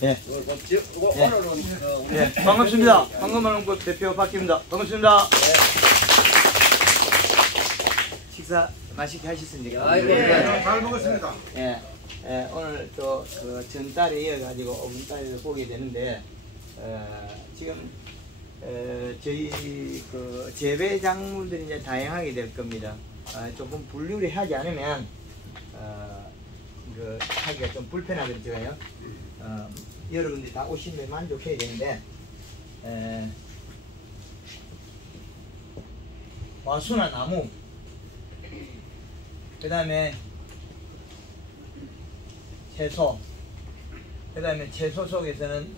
예. 예. 오늘은 예. 반갑습니다. 황금만원꽃 대표 박기입니다. 반갑습니다. 식사 맛있게 하셨습니까? 예. 잘 먹었습니다. 예. 예. 오늘 또 그 전달에 이어가지고 5분달을 보게 되는데 지금 저희 그 재배 작물들이 이제 다양하게 될 겁니다. 조금 분류를 하지 않으면 그 하기가 좀 불편하겠잖아요. 여러분들이 다 오시면 만족해야 되는데 와수나 나무, 그 다음에 채소, 그 다음에 채소 속에서는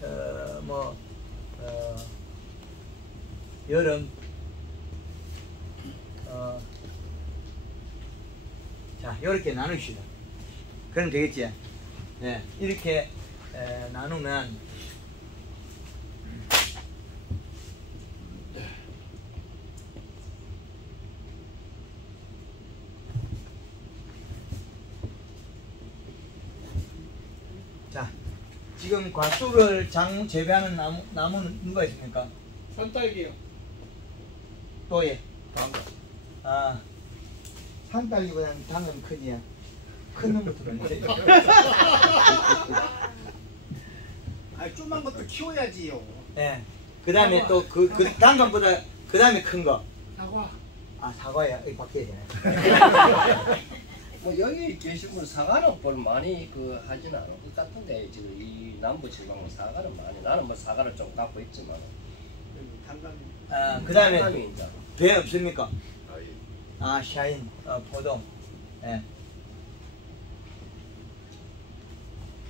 여름, 자, 이렇게 나누시다. 그럼 되겠지? 네, 이렇게 나누면 자, 지금 과수를 재배하는 나무는 누가 있습니까? 산딸기요. 또 예. 산딸기보다는 당은 크지야. 큰 놈부터 넣으세요. 좀만 것도 키워야지요. 예. 그 다음에 또 당근보다 그 다음에 큰 거. 사과. 사과야. 여기 바뀌어야 되네. 뭐 여기 계신 분 사과는 별 많이 하진 않을 것 같은데 지금 이 남부 지방은 사과는 많이. 나는 뭐 사과를 좀 갖고 있지만. 그 다음에 배 없습니까? 샤인, 포도. 예.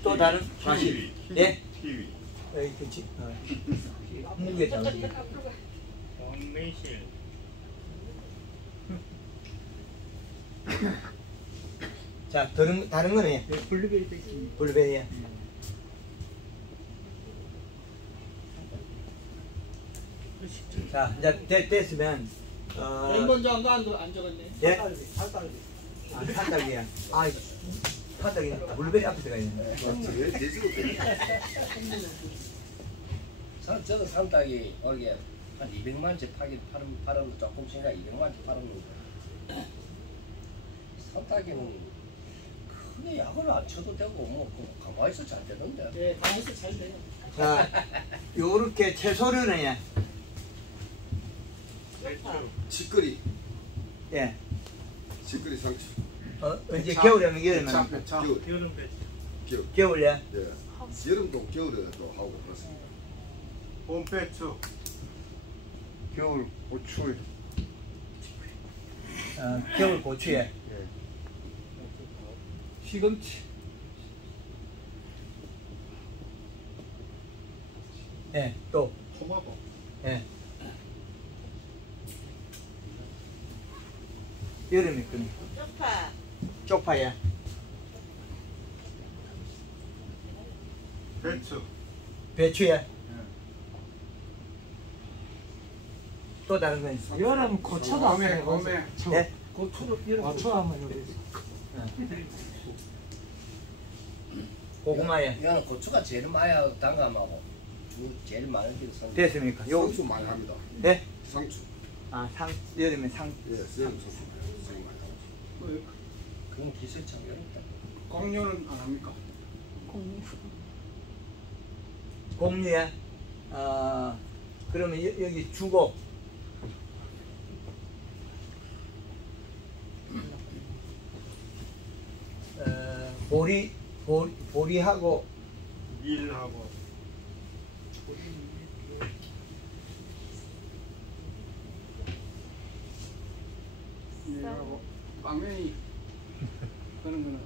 또 다른 과실. 예? 키위. 여기 그치. 무게 잡으시. 원매실. 자, 다른 거네. 블루베리도 있습니다. 블루베리야. 자, 이제 됐으면 먼저 안 적었네. 예? 산딸기. 산딸기야. 산딸기 블루베리 앞에 들어가 있는데. 저거 산딸기 올게 한 200만째 팔은 조금씩이나 200만째 팔았는데 산딸기는 크게 약을 안 쳐도 되고 뭐 가만히 있어 잘 되는데. 네, 가만있어 잘 돼요. 자, 요렇게 채소류는 예. 치거리. 예. 치거리 상추. 이제 겨울이면 여름은 여름 배추. 겨울이야. 예. 여름도 겨울에도 하고 그렇습니다. 봄배추. 겨울 고추. 겨울 고추에. 시금치. 예. 또. 토마토. 예. 여름에 끄니. 쪽파야. 배추. 배추야. 또 다른 거 있어. 여름 고추도 안 고메. 먹어요. 예? 고추도 여름 고추 하면 여기 있어. 고구마야. 이거는 고추가 제일 많이 담감하고 제일 많은 게 선. 됐습니까? 요. 상추 많이 합니다. 예? 상추. 여름에 상. 예, 여름 상추 많이 하고. 그건 기술 참 어렵다. 공유는 안 합니까? 공유야. 그러면 여기 주고. 보리하고 밀하고. 하고 깡매이 그런 거는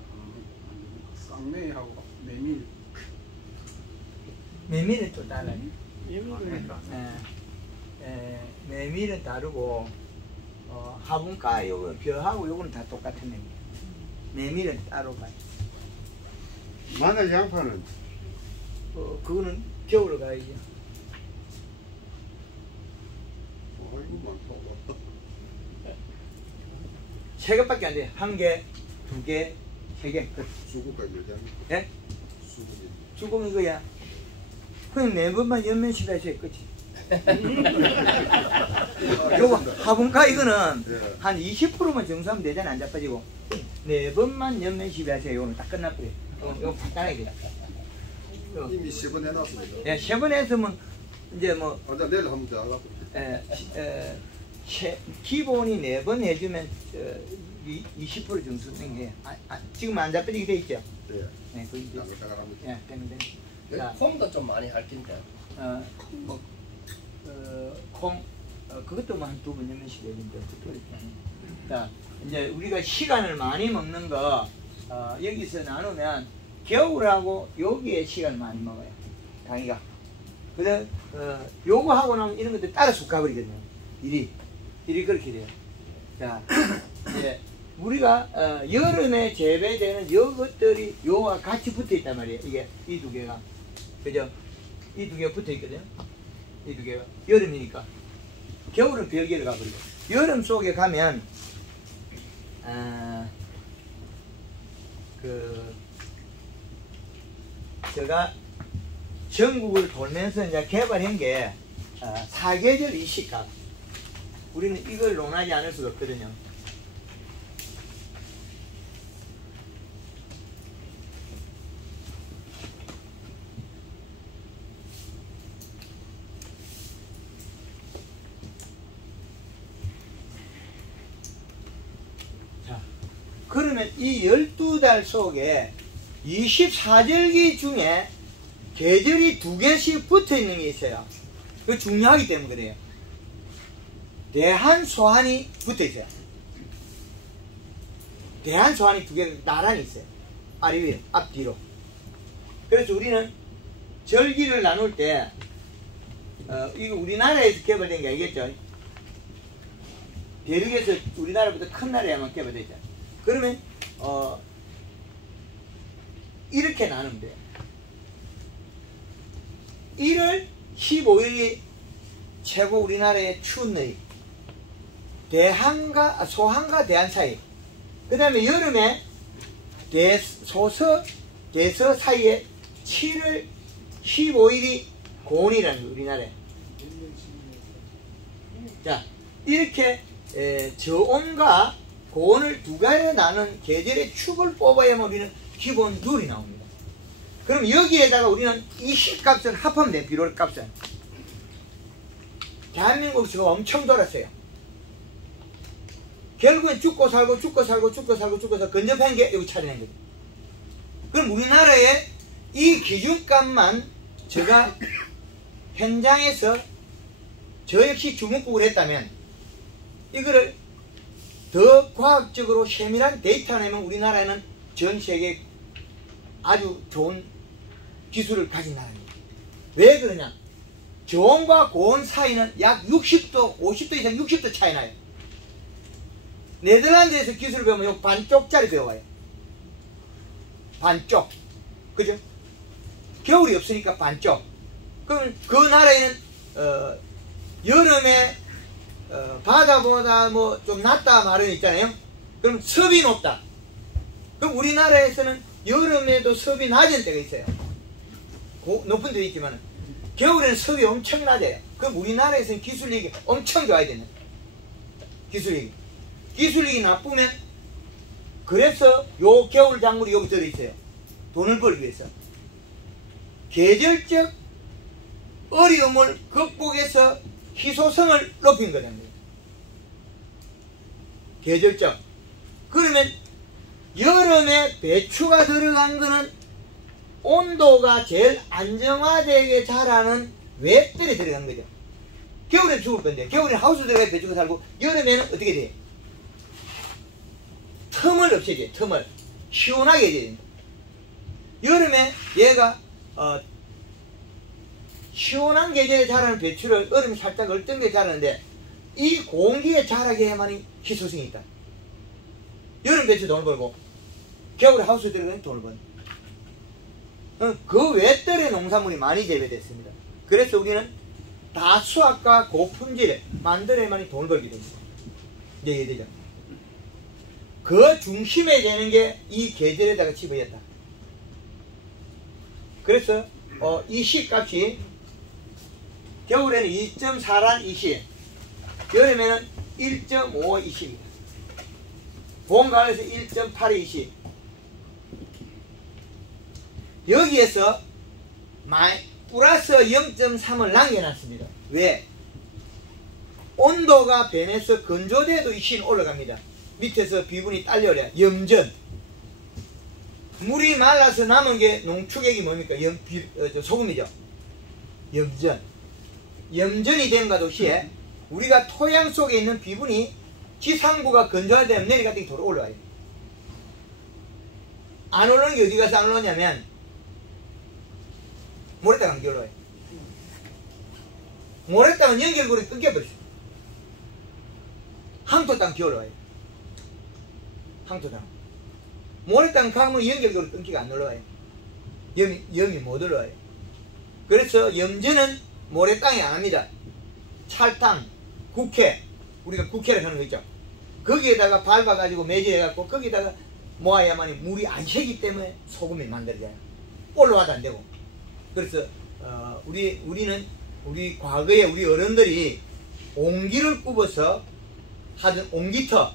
깡매이하고 메밀. 메밀은 또 달라요. 메밀은 메밀은 다르고 화분가 요거 벼하고 요거는 다 똑같은 메밀. 메밀은 따로 가요. 마늘 양파는 그거는 겨울에 가야죠. 아이고 많고. 세 개밖에 안 돼. 한 개, 두 개, 세 개. 끝. 수국까지 얘기합니까? 예? 수국이. 수국 이거야. 그냥 4번만 연면시켜서 끝이. 요거 화분가 이거는 예. 한 20%만 정수하면 되잖아. 안 자빠지고 4번만 연면시켜서 요거는 딱 끝나버려. 요거 간단하게 돼요. 이미 10번 해놨습니다. 예, 3번 했으면 이제 뭐 완전 내일 한번 더 하려고. 기본이 4번 해주면 20% 정수 생겨. 지금 안 잡혀지게 돼 있죠? 예. 네, 그 이제 나가랍니다. 예, 때문에. 자, 콩도 좀 많이 할 텐데. 콩, 그것도 뭐 한 2번 연면씩 되는데, 자, 이제 우리가 시간을 많이 먹는 거, 여기서 나누면, 겨울하고 여기에 시간을 많이 먹어요. 강의가. 그래서, 요거 하고 나면 이런 것들 따라 쑥 가버리거든요. 일이 그렇게 돼요. 자, 이제, 우리가, 여름에 재배되는 요것들이 요와 같이 붙어 있단 말이에요. 이게, 이 2개가. 그죠? 이 2개가 붙어 있거든요. 이 2개가. 여름이니까. 겨울은 별개로 가버리고. 여름 속에 가면, 제가 전국을 돌면서 이제 개발한 게, 사계절 이식각. 우리는 이걸 논하지 않을 수가 없거든요. 그러면 이 12달 속에 24절기 중에 계절이 2개씩 붙어 있는 게 있어요. 그거 중요하기 때문에 그래요. 대한, 소한이 붙어 있어요. 대한, 소한이 2개가 나란히 있어요. 아래 위에, 앞뒤로. 그래서 우리는 절기를 나눌 때, 이거 우리나라에서 개발된 게 알겠죠? 대륙에서 우리나라보다 큰 나라에만 개발되죠. 그러면 이렇게 나누면 돼요. 1월 15일이 최고 우리나라의 추운 날. 소한과 대한 사이. 그 다음에 여름에 대서 사이에 7월 15일이 고온이라는 거예요. 우리나라에. 자, 이렇게 저온과 고온을 2가지로 나눈 계절의 축을 뽑아야만 우리는 기본 룰이 나옵니다. 그럼 여기에다가 우리는 이 시값을 합하면 돼요. 비료 값은. 대한민국 지금 엄청 돌았어요. 결국엔 죽고 살고 근접한 게 여기 차려낸 거죠. 그럼 우리나라의 이 기준값만 제가 현장에서 저 역시 주목국을 했다면 이거를 더 과학적으로 세밀한 데이터 내면 우리나라는 전 세계 아주 좋은 기술을 가진 나라입니다. 왜 그러냐? 저온과 고온 사이는 약 60도, 50도 이상 60도 차이 나요. 네덜란드에서 기술을 배우면 요 반쪽짜리 배워요. 반쪽. 그죠? 겨울이 없으니까 반쪽. 그럼 그 나라에는 여름에 바다보다 뭐 좀 낮다 말은 있잖아요. 그럼 습이 높다. 그럼 우리나라에서는 여름에도 습이 낮은 때가 있어요. 높은 데도 있지만 겨울에는 습이 엄청 낮아요. 그럼 우리나라에서는 기술력이 엄청 좋아야 되는 기술력이 나쁘면 그래서 요 겨울 작물이 여기 들어있어요. 돈을 벌기 위해서 계절적 어려움을 극복해서 희소성을 높인 거랍니다. 계절적. 그러면 여름에 배추가 들어간 거는 온도가 제일 안정화되게 자라는 웹들이 들어간 거죠. 겨울에 죽을 건데 겨울에 하우스 들어가야 배추가 살고 여름에는 어떻게 돼요? 틈을 없애줘요. 틈을 시원하게 해줘야 됩니다. 여름에 얘가 시원한 계절에 자라는 배추를 얼음이 살짝 얼뜬 게 자라는데 이 공기에 자라게 해야만이 희소성이 있다. 여름 배추 돈을 벌고 겨울에 하우스 들어가면 돈을 버는. 그 외떨의 농산물이 많이 재배됐습니다. 그래서 우리는 다수학과 고품질 만들어야만이 돈을 벌게 됩니다. 이제 되죠. 그 중심에 되는 게 이 계절에다가 집어였다. 그래서 이 시값이 겨울에는 2.4란 이시, 여름에는 1.5 이시입니다. 봄, 가을에서 1.8 이시. 여기에서 플러스 0.3을 남겨놨습니다. 왜? 온도가 변해서 건조돼도 이시는 올라갑니다. 밑에서 비분이 딸려야 염전. 물이 말라서 남은 게 농축액이 뭡니까? 소금이죠. 염전. 염전이 된과 동시에 우리가 토양 속에 있는 비분이 지상부가 건조할 때는 내려갔더니 도로 올라와요. 안 올라오는 게 어디 가서 안 올라오냐면 모래땅 안 올라와요. 모래땅은 연결고리 끊겨버렸어요. 항토땅 기어올라와요. 항토땅. 모래땅 가면 연결고리 끊기가 안 올라와요. 염이 못 올라와요. 그래서 염전은 모래땅이 안 합니다. 찰땅, 국회, 우리가 국회를 하는 거 있죠. 거기에다가 밟아가지고 매질해갖고 거기다가 모아야만 물이 안 새기 때문에 소금이 만들어져요. 올라와도 안 되고. 그래서 우리는 우리 과거에 우리 어른들이 옹기를 굽어서 하던 옹기터,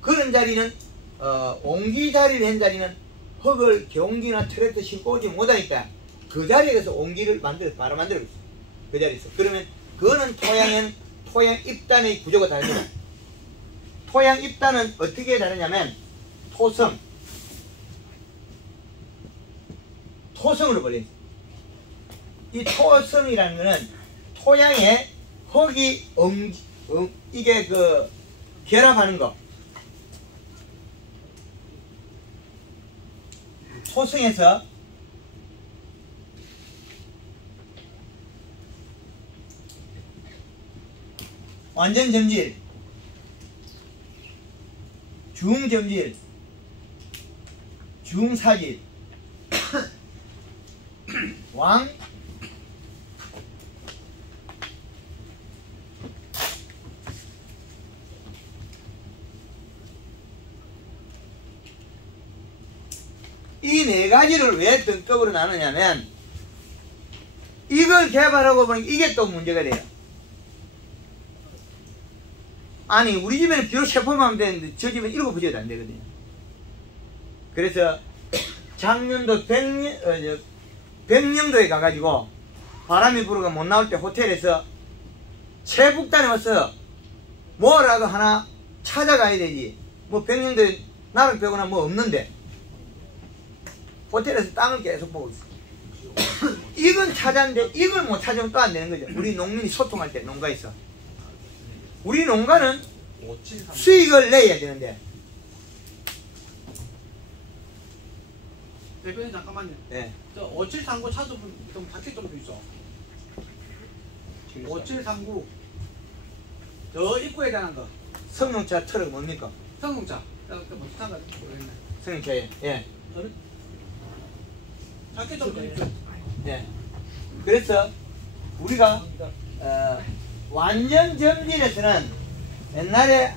그런 자리는 옹기 자리를 한 자리는 흙을 경기나 트랙터 싣고 오지 못하니까 그 자리에 가서 옹기를 바로 만들고 있어요. 그 자리에서. 그러면 그거는 토양 입단의 구조가 다릅니다. 토양 입단은 어떻게 다르냐면 토성으로 벌려요. 이 토성이라는 거는 토양에 흙이 이게 그 결합하는 거. 토성에서 완전 점질, 중점질, 중사질, 왕, 이 네 가지를 왜 등급으로 나누냐면 이걸 개발하고 보니까 이게 또 문제가 돼요. 아니 우리 집에는 비록 세포만 하면 되는데 저 집은 7부지도 안 되거든요. 그래서 작년도 백령도에 가가지고 바람이 불어가 못 나올 때 호텔에서 최북단에 와서 뭐라도 하나 찾아가야 되지. 뭐 백령도에 나를 빼거나 뭐 없는데 호텔에서 땅을 계속 보고 있어. 이건 찾았는데 이걸 못 찾으면 또 안 되는 거죠. 우리 농민이 소통할 때 농가에서 우리 농가는 수익을 내야 되는데. 대표님 잠깐만요. 네. 저 5739 차주분 좀 밖에 좀 주시죠. 5739 저 입구에 대한 거. 성룡차 트럭 뭡니까? 성공차. 뭐 비슷한 거 모르겠네. 성룡차에. 예. 밖에 좀 주시죠. 예. 그래서 우리가 완전 점질에서는 옛날에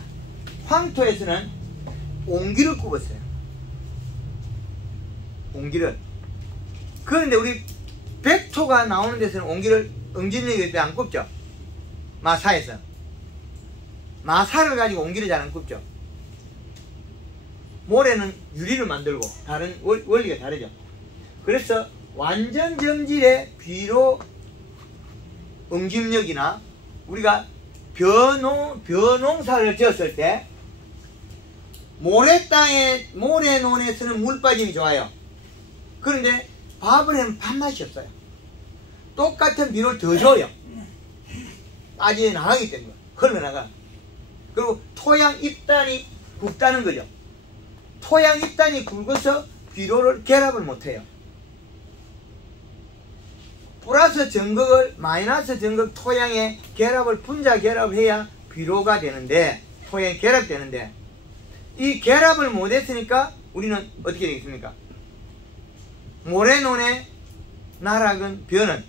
황토에서는 옹기를 굽었어요. 옹기를. 그런데 우리 백토가 나오는 데서는 옹기를 응진력에 안 굽죠. 마사에서. 마사를 가지고 옹기를 잘 안 굽죠. 모래는 유리를 만들고 다른 원리가 다르죠. 그래서 완전 점질의 비료 응집력이나 우리가 벼농사를 지었을 때 모래논에서는 물 빠짐이 좋아요. 그런데 밥을 하면 밥맛이 없어요. 똑같은 비료를 더 줘요. 빠져 나가기 때문에 흘러나가. 그리고 토양 입단이 굵다는 거죠. 토양 입단이 굵어서 비료를 결합을 못해요. 플러스 전극을 마이너스 전극 토양에 분자 결합해야 비료가 되는데 토양이 결합되는데 이 결합을 못했으니까 우리는 어떻게 되겠습니까? 모래논의 나락은 벼는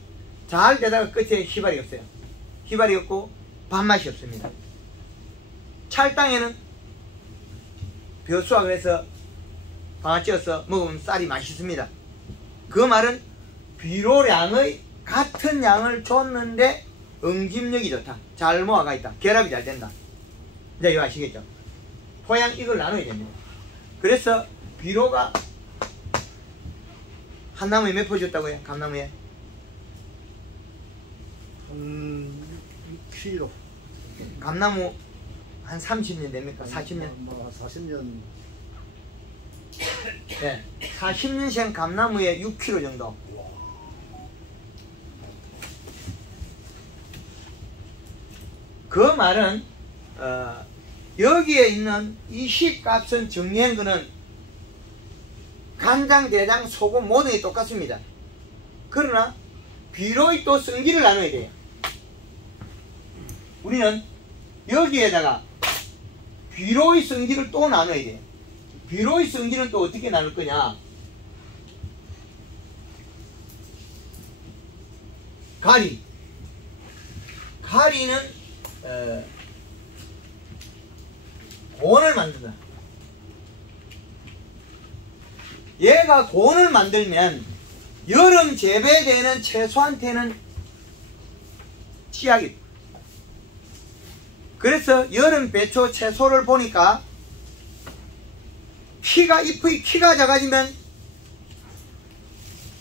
잘 되다가 끝에 희발이 없어요. 희발이 없고 밥맛이 없습니다. 찰땅에는 벼수확을 해서 방아 찧어서 먹으면 쌀이 맛있습니다. 그 말은 비료량의 같은 양을 줬는데 응집력이 좋다. 잘 모아가 있다. 결합이 잘 된다. 이제 이거 아시겠죠? 토양 이걸 나눠야 됩니다. 그래서 비료가 한 나무에 몇 포 줬다고요? 감나무에? 6kg. 감나무 한 30년 됩니까? 40년? 40년. 네. 40년생 감나무에 6kg 정도. 그 말은 여기에 있는 이 시값은 정리한 거는 간장, 대장, 소금 모든 게 똑같습니다. 그러나 비료의 또 성질을 나눠야 돼요. 우리는 여기에다가 비료의 성질을 또 나눠야 돼요. 비료의 성질은 또 어떻게 나눌 거냐? 가리. 가리는 곤을 만든다. 얘가 곤을 만들면 여름 재배되는 채소한테는 치약이. 그래서 여름 배추 채소를 보니까 잎의 키가 작아지면,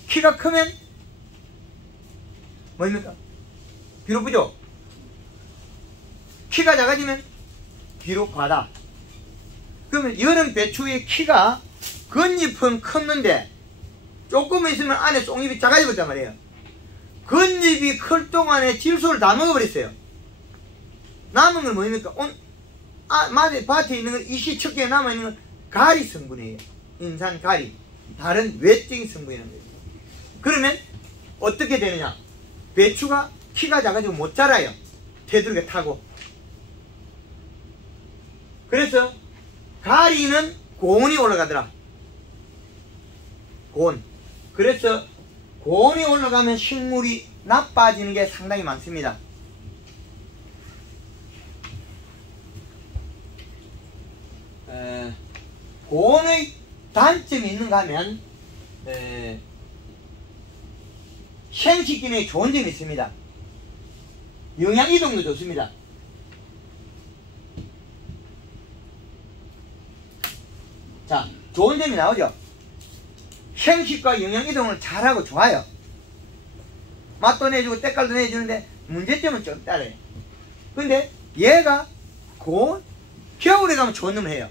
키가 크면 뭐입니까? 비료 부족. 키가 작아지면 비료 과다. 그러면 여름 배추의 키가 겉잎은 컸는데 조금 있으면 안에 쫑잎이 작아지겠단 말이에요. 겉잎이 클 동안에 질소를 다 먹어버렸어요. 남은 건 뭐입니까? 밭에 있는 건 이시 척기에 남아있는 건 가리 성분이에요. 인산 가리. 다른 외적인 성분이라는 거예요. 그러면 어떻게 되느냐? 배추가 키가 작아지고 못 자라요. 테두리가 타고. 그래서 가리는 고온이 올라가더라. 고온. 그래서 고온이 올라가면 식물이 나빠지는 게 상당히 많습니다. 고온의 단점이 있는가 하면 생식 기능에 좋은 점이 있습니다. 영양 이동도 좋습니다. 자, 좋은 점이 나오죠. 생식과 영양 이동을 잘하고 좋아요. 맛도 내주고 때깔도 내주는데 문제점은 좀 따라요. 근데 얘가 겨울에 가면 좋은 놈을 해요.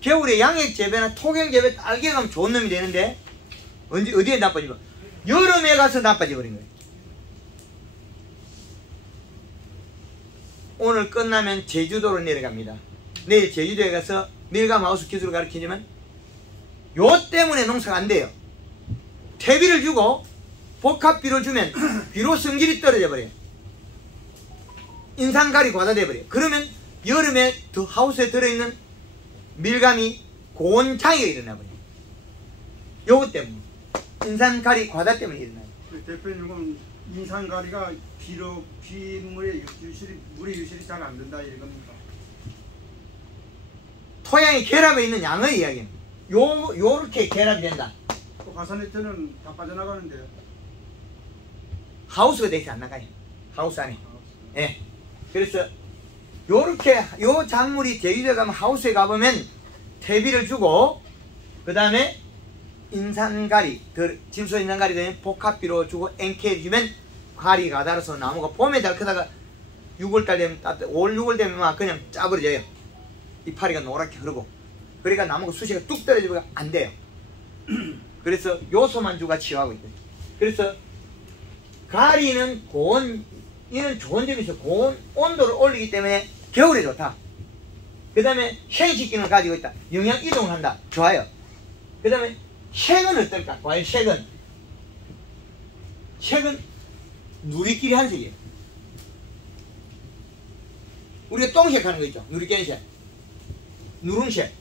겨울에 양액 재배나 토경 재배 딸기에 가면 좋은 놈이 되는데 어디에 나빠지고? 여름에 가서 나빠져 버린 거예요. 오늘 끝나면 제주도로 내려갑니다. 내일 제주도에 가서 밀감하우스 기술을 가르치지만 요 때문에 농사가 안 돼요. 퇴비를 주고 복합비료 주면 비료 성질이 떨어져 버려요. 인산가리 과다돼 버려요. 그러면 여름에 더 하우스에 들어있는 밀감이 고온장애가 일어나 버려요. 요것 때문에 인산가리 과다 때문에 일어나요. 대표님은 인산가리가 비물의 물의 유실이 잘 안 된다 이런 겁니까? 토양의 결합에 있는 양의 이야기입니다. 요렇게 결합이 된다. 또 가사네트는 다 빠져나가는데요. 하우스가 되지 안 나가요. 하우스 안에. 예. 그래서 요렇게 요 작물이 제주도에 가면 하우스에 가보면 퇴비를 주고 그 다음에 인산가리, 질소 인산가리 되면 복합비료 주고 NK 주면 가리가 달아서 나무가 봄에 잘 크다가 6월달 되면 5월 6월 되면 막 그냥 짜버려져요. 이파리가 노랗게 흐르고 그러니까 나무가 수시가 뚝 떨어지면 안 돼요. 그래서 요소만 주가 치유하고 있거든요. 그래서 가리는 이는 좋은 점이 있어. 고온 온도를 올리기 때문에 겨울에 좋다. 그 다음에 생식 기능을 가지고 있다. 영양 이동을 한다. 좋아요. 그 다음에 색은 어떨까? 과일 색은 누리끼리 한 색이에요. 우리가 똥색 하는 거 있죠. 누리끼리색, 누른색.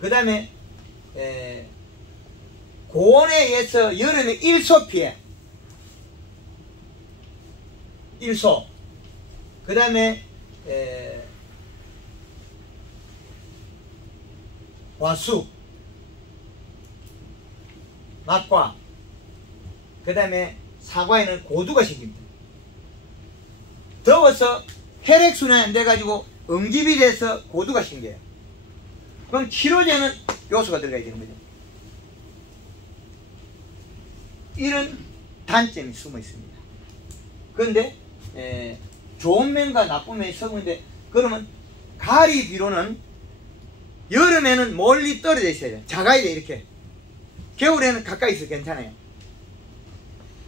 그 다음에 고온에 의해서 여름에 일소 피해. 일소. 그 다음에 과수, 낙과, 그 다음에 사과에는 고두가 생깁니다. 더워서 혈액순환이 안 돼가지고 응집이 돼서 고두가 생겨요. 그럼 치료제는 요소가 들어가야 되는 거죠. 이런 단점이 숨어 있습니다. 그런데 좋은 면과 나쁜 면이 섞어 있는데, 그러면 가리 비료는 여름에는 멀리 떨어져 있어야 돼요. 작아야 돼. 이렇게. 겨울에는 가까이 있어도 괜찮아요.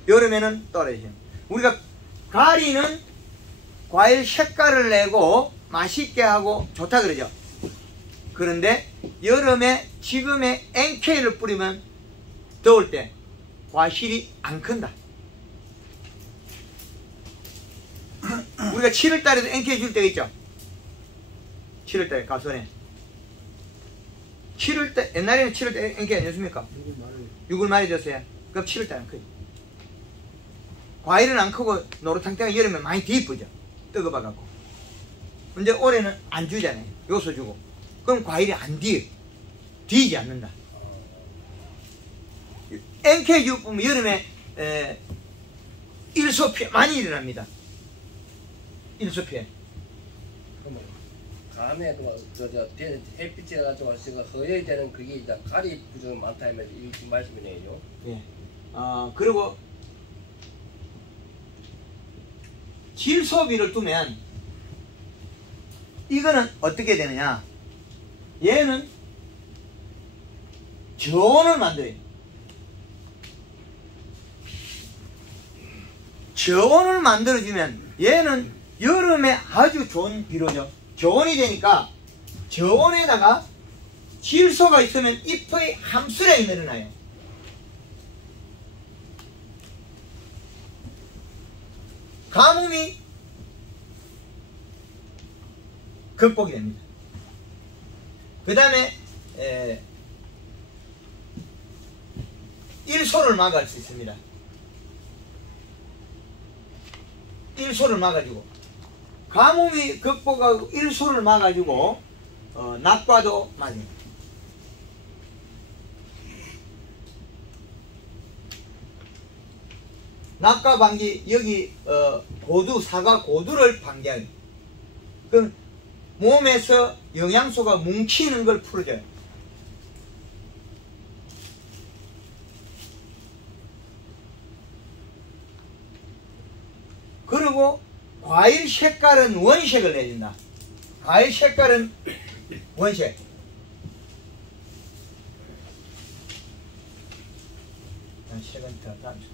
여름에는 떨어져요. 우리가 가리는 과일 색깔을 내고 맛있게 하고 좋다 그러죠. 그런데 여름에 지금의 NK를 뿌리면 더울 때 과실이 안 큰다. 우리가 7월달에도 NK 줄 때가 있죠. 7월달에 가수원에 7월달, 옛날에는 7월달에 NK 아니었습니까? 6월 말에 줬어요. 그럼 7월달은 커요. 과일은 안 크고 노릇탕탕한 여름에 많이 뒤집어져. 뜨거워갖고. 근데 올해는 안 주잖아요. 요소 주고. 그럼 과일이 안 뒤어. 뒤지 않는다. NK 보면 여름에 일소 피해 많이 일어납니다. 일소 피해. 감에 햇빛에 가지고 허여이 되는 그게 이제 가리 부족이 많다 하면 이 말씀이네요. 예. 그리고 질소비를 두면 이거는 어떻게 되느냐? 얘는 저온을 만들어요. 저온을 만들어주면 얘는 여름에 아주 좋은 비료죠. 저온이 되니까 저온에다가 질소가 있으면 잎의 함수량이 늘어나요. 가뭄이 극복이 됩니다. 그 다음에 일소를 막을 수 있습니다. 일소를 막아주고, 가뭄이 극복하고 일소를 막아주고 낙과도 맞아요. 낙과 방지, 여기 고두, 사과 고두를 방지하기. 그럼 몸에서 영양소가 뭉치는 걸 풀어줘요. 그리고 과일 색깔은 원색을 내준다. 과일 색깔은 원색. 색은 더 단수.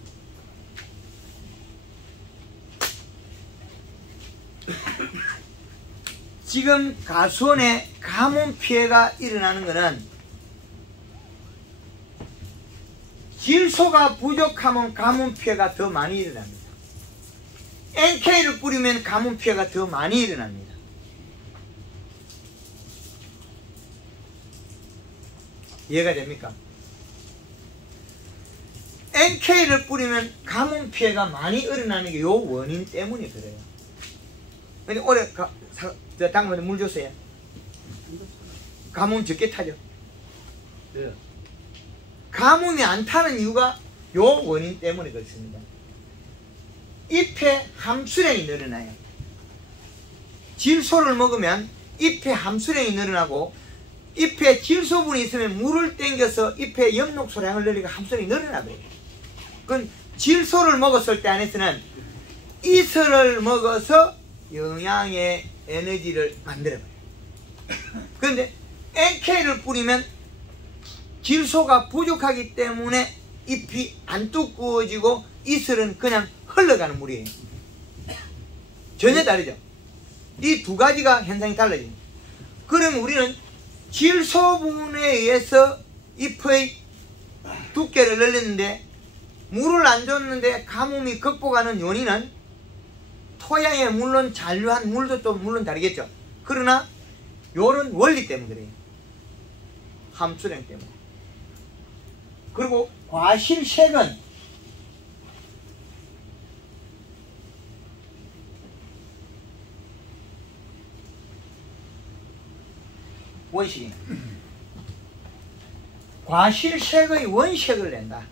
지금 가수원에 가뭄 피해가 일어나는 것은 질소가 부족하면 가뭄 피해가 더 많이 일어납니다. NK를 뿌리면 가뭄 피해가 더 많이 일어납니다. 이해가 됩니까? NK를 뿌리면 가뭄 피해가 많이 일어나는 게 요 원인 때문에 그래요. 근데 올해 당분에 물 줬어요. 가뭄 적게 타죠. 네. 가뭄이 안 타는 이유가 요 원인 때문에 그렇습니다. 잎의 함수량이 늘어나요. 질소를 먹으면 잎의 함수량이 늘어나고, 잎에 질소분이 있으면 물을 땡겨서 잎의 엽록소량을 늘리니까 함수량이 늘어나거든요. 그건 질소를 먹었을 때 안에서는 이슬을 먹어서 영양의 에너지를 만들어버려요. 그런데 NK를 뿌리면 질소가 부족하기 때문에 잎이 안 두꺼워지고 이슬은 그냥 흘러가는 물이에요. 전혀 다르죠. 이 두 가지가 현상이 달라집니다. 그러면 우리는 질소분에 의해서 잎의 두께를 늘렸는데 물을 안 줬는데 가뭄이 극복하는 요인은 토양에 물론 잔류한 물도 또 물론 다르겠죠. 그러나 요런 원리 때문에 그래요. 함수량 때문에. 그리고 과실색은 원식이네. 과실색의 원색을 낸다.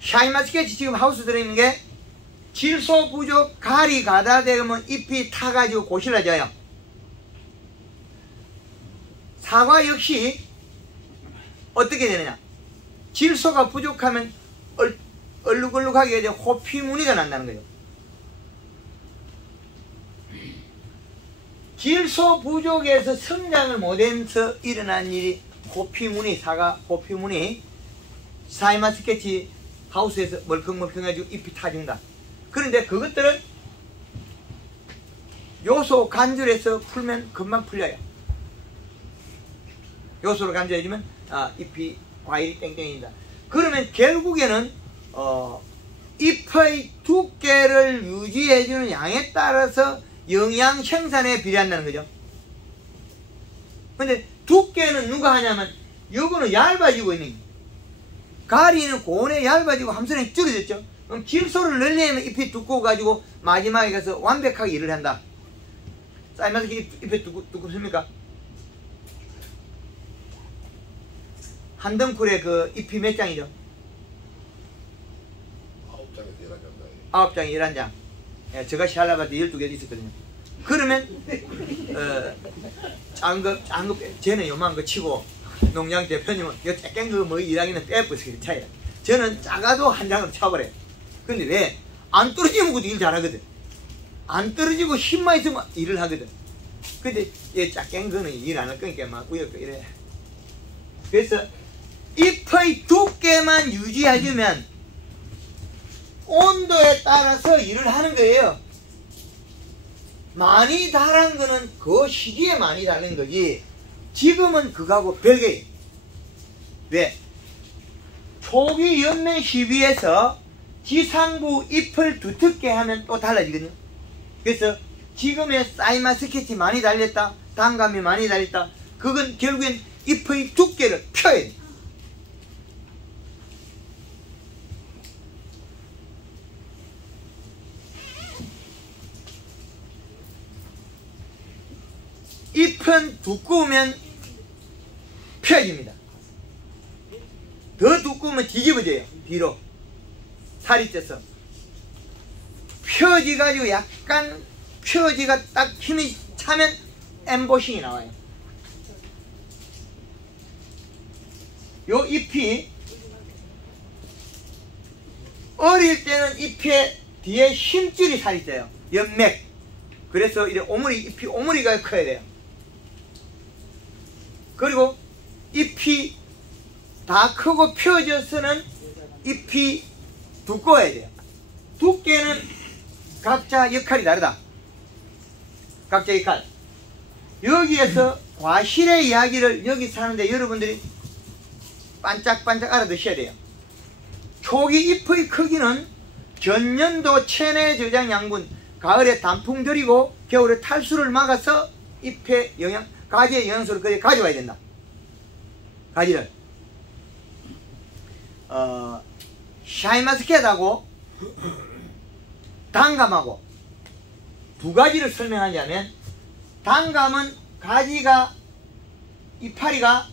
샤인마스켓이 지금 하우스 들어있는 게 질소 부족, 가리 가다되면 잎이 타가지고 고실라져요. 사과 역시 어떻게 되느냐? 질소가 부족하면 얼룩얼룩하게 이제 호피무늬가 난다는 거예요. 질소 부족에서 성장을 못해서 일어난 일이 호피무늬, 사과 호피무늬, 샤인마스켓이 하우스에서 멀컹멀컹해지고 잎이 타준다. 그런데 그것들은 요소 간절해서 풀면 금방 풀려요. 요소를 간절해지면 잎이 과일이 땡땡입니다. 그러면 결국에는 잎의 두께를 유지해주는 양에 따라서 영양 생산에 비례한다는 거죠. 근데 두께는 누가 하냐면 요거는 얇아지고 있는 거예요. 가리는 고온에 얇아지고 함선이 줄어졌죠. 그럼 질소를 늘리면 잎이 두꺼워가지고 마지막에 가서 완벽하게 일을 한다. 샤인마스켓 잎이 두껍습니까? 한 덩쿨에 그 잎이 몇 장이죠? 9장에서 11장. 9장, 11장. 예, 제가 샬라바드 12개 있었거든요. 그러면, 작은 거, 쟤는 요만 거 치고, 농장 대표님은 요 작은 거 뭐 일하기는 빼버리기 차이야. 저는 작아도 한 장으로 쳐버려요. 근데 왜? 안 떨어지면 그것도 일 잘하거든. 안 떨어지고 힘만 있으면 일을 하거든. 근데 얘 작은 거는 일 안 할 거니까 막 우여고 이래. 그래서 잎의 두께만 유지해주면 온도에 따라서 일을 하는 거예요. 많이 다른 거는 그 시기에 많이 다른 거지 지금은 그거하고 별개예요. 왜? 초기 연면 시비에서 지상부 잎을 두텁게 하면 또 달라지거든요. 그래서 지금의 샤인마스켓이 많이 달렸다, 단감이 많이 달렸다, 그건 결국엔 잎의 두께를 펴야 돼요. 잎은 두꺼우면 펴집니다. 더 두꺼우면 뒤집어져요. 뒤로 살이 쪄서 펴지가지고 약간 펴지가 딱 힘이 차면 엠보싱이 나와요. 요 잎이 어릴 때는 잎에 뒤에 힘줄이 살이 쪄요. 연맥. 그래서 이래 잎이 오므리가 커야 돼요. 그리고 잎이 다 크고 펴져서는 잎이 두꺼워야 돼요. 두께는 각자 역할이 다르다. 각자 역할. 여기에서 과실의 이야기를 여기서 하는데 여러분들이 반짝반짝 알아두셔야 돼요. 초기 잎의 크기는 전년도 체내 저장 양분, 가을에 단풍 들이고 겨울에 탈수를 막아서 잎의 가지의 영양소를 그래 가져와야 된다. 가지를. 샤인마스켓하고 단감하고 두 가지를 설명하자면, 단감은 가지가, 이파리가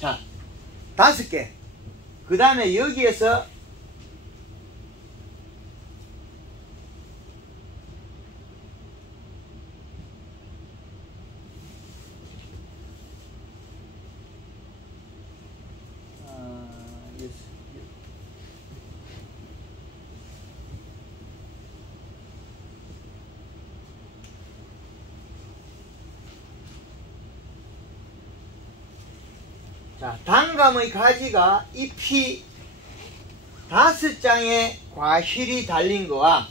자, 5개. 그 다음에 여기에서 자, 단감의 가지가 잎이 5장의 과실이 달린 거와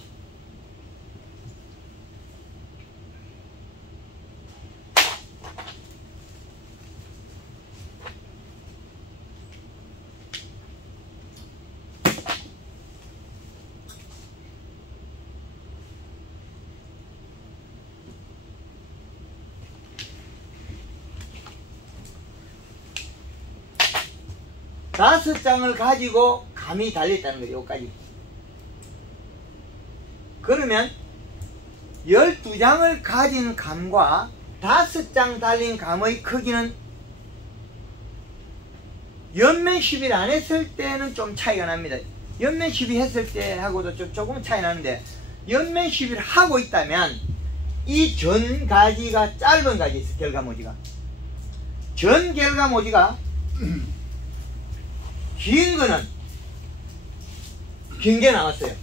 5장을 가지고 감이 달려있다는 거예요. 여기까지. 그러면 12장을 가진 감과 5장 달린 감의 크기는 연면 시비를 안 했을 때는 좀 차이가 납니다. 연면 시비 했을 때하고도 조금 차이 나는데, 연면 시비를 하고 있다면 이 전 가지가 짧은 가지 있어요. 결과모지가. 전 결과모지가 긴 거는 긴 게 나왔어요.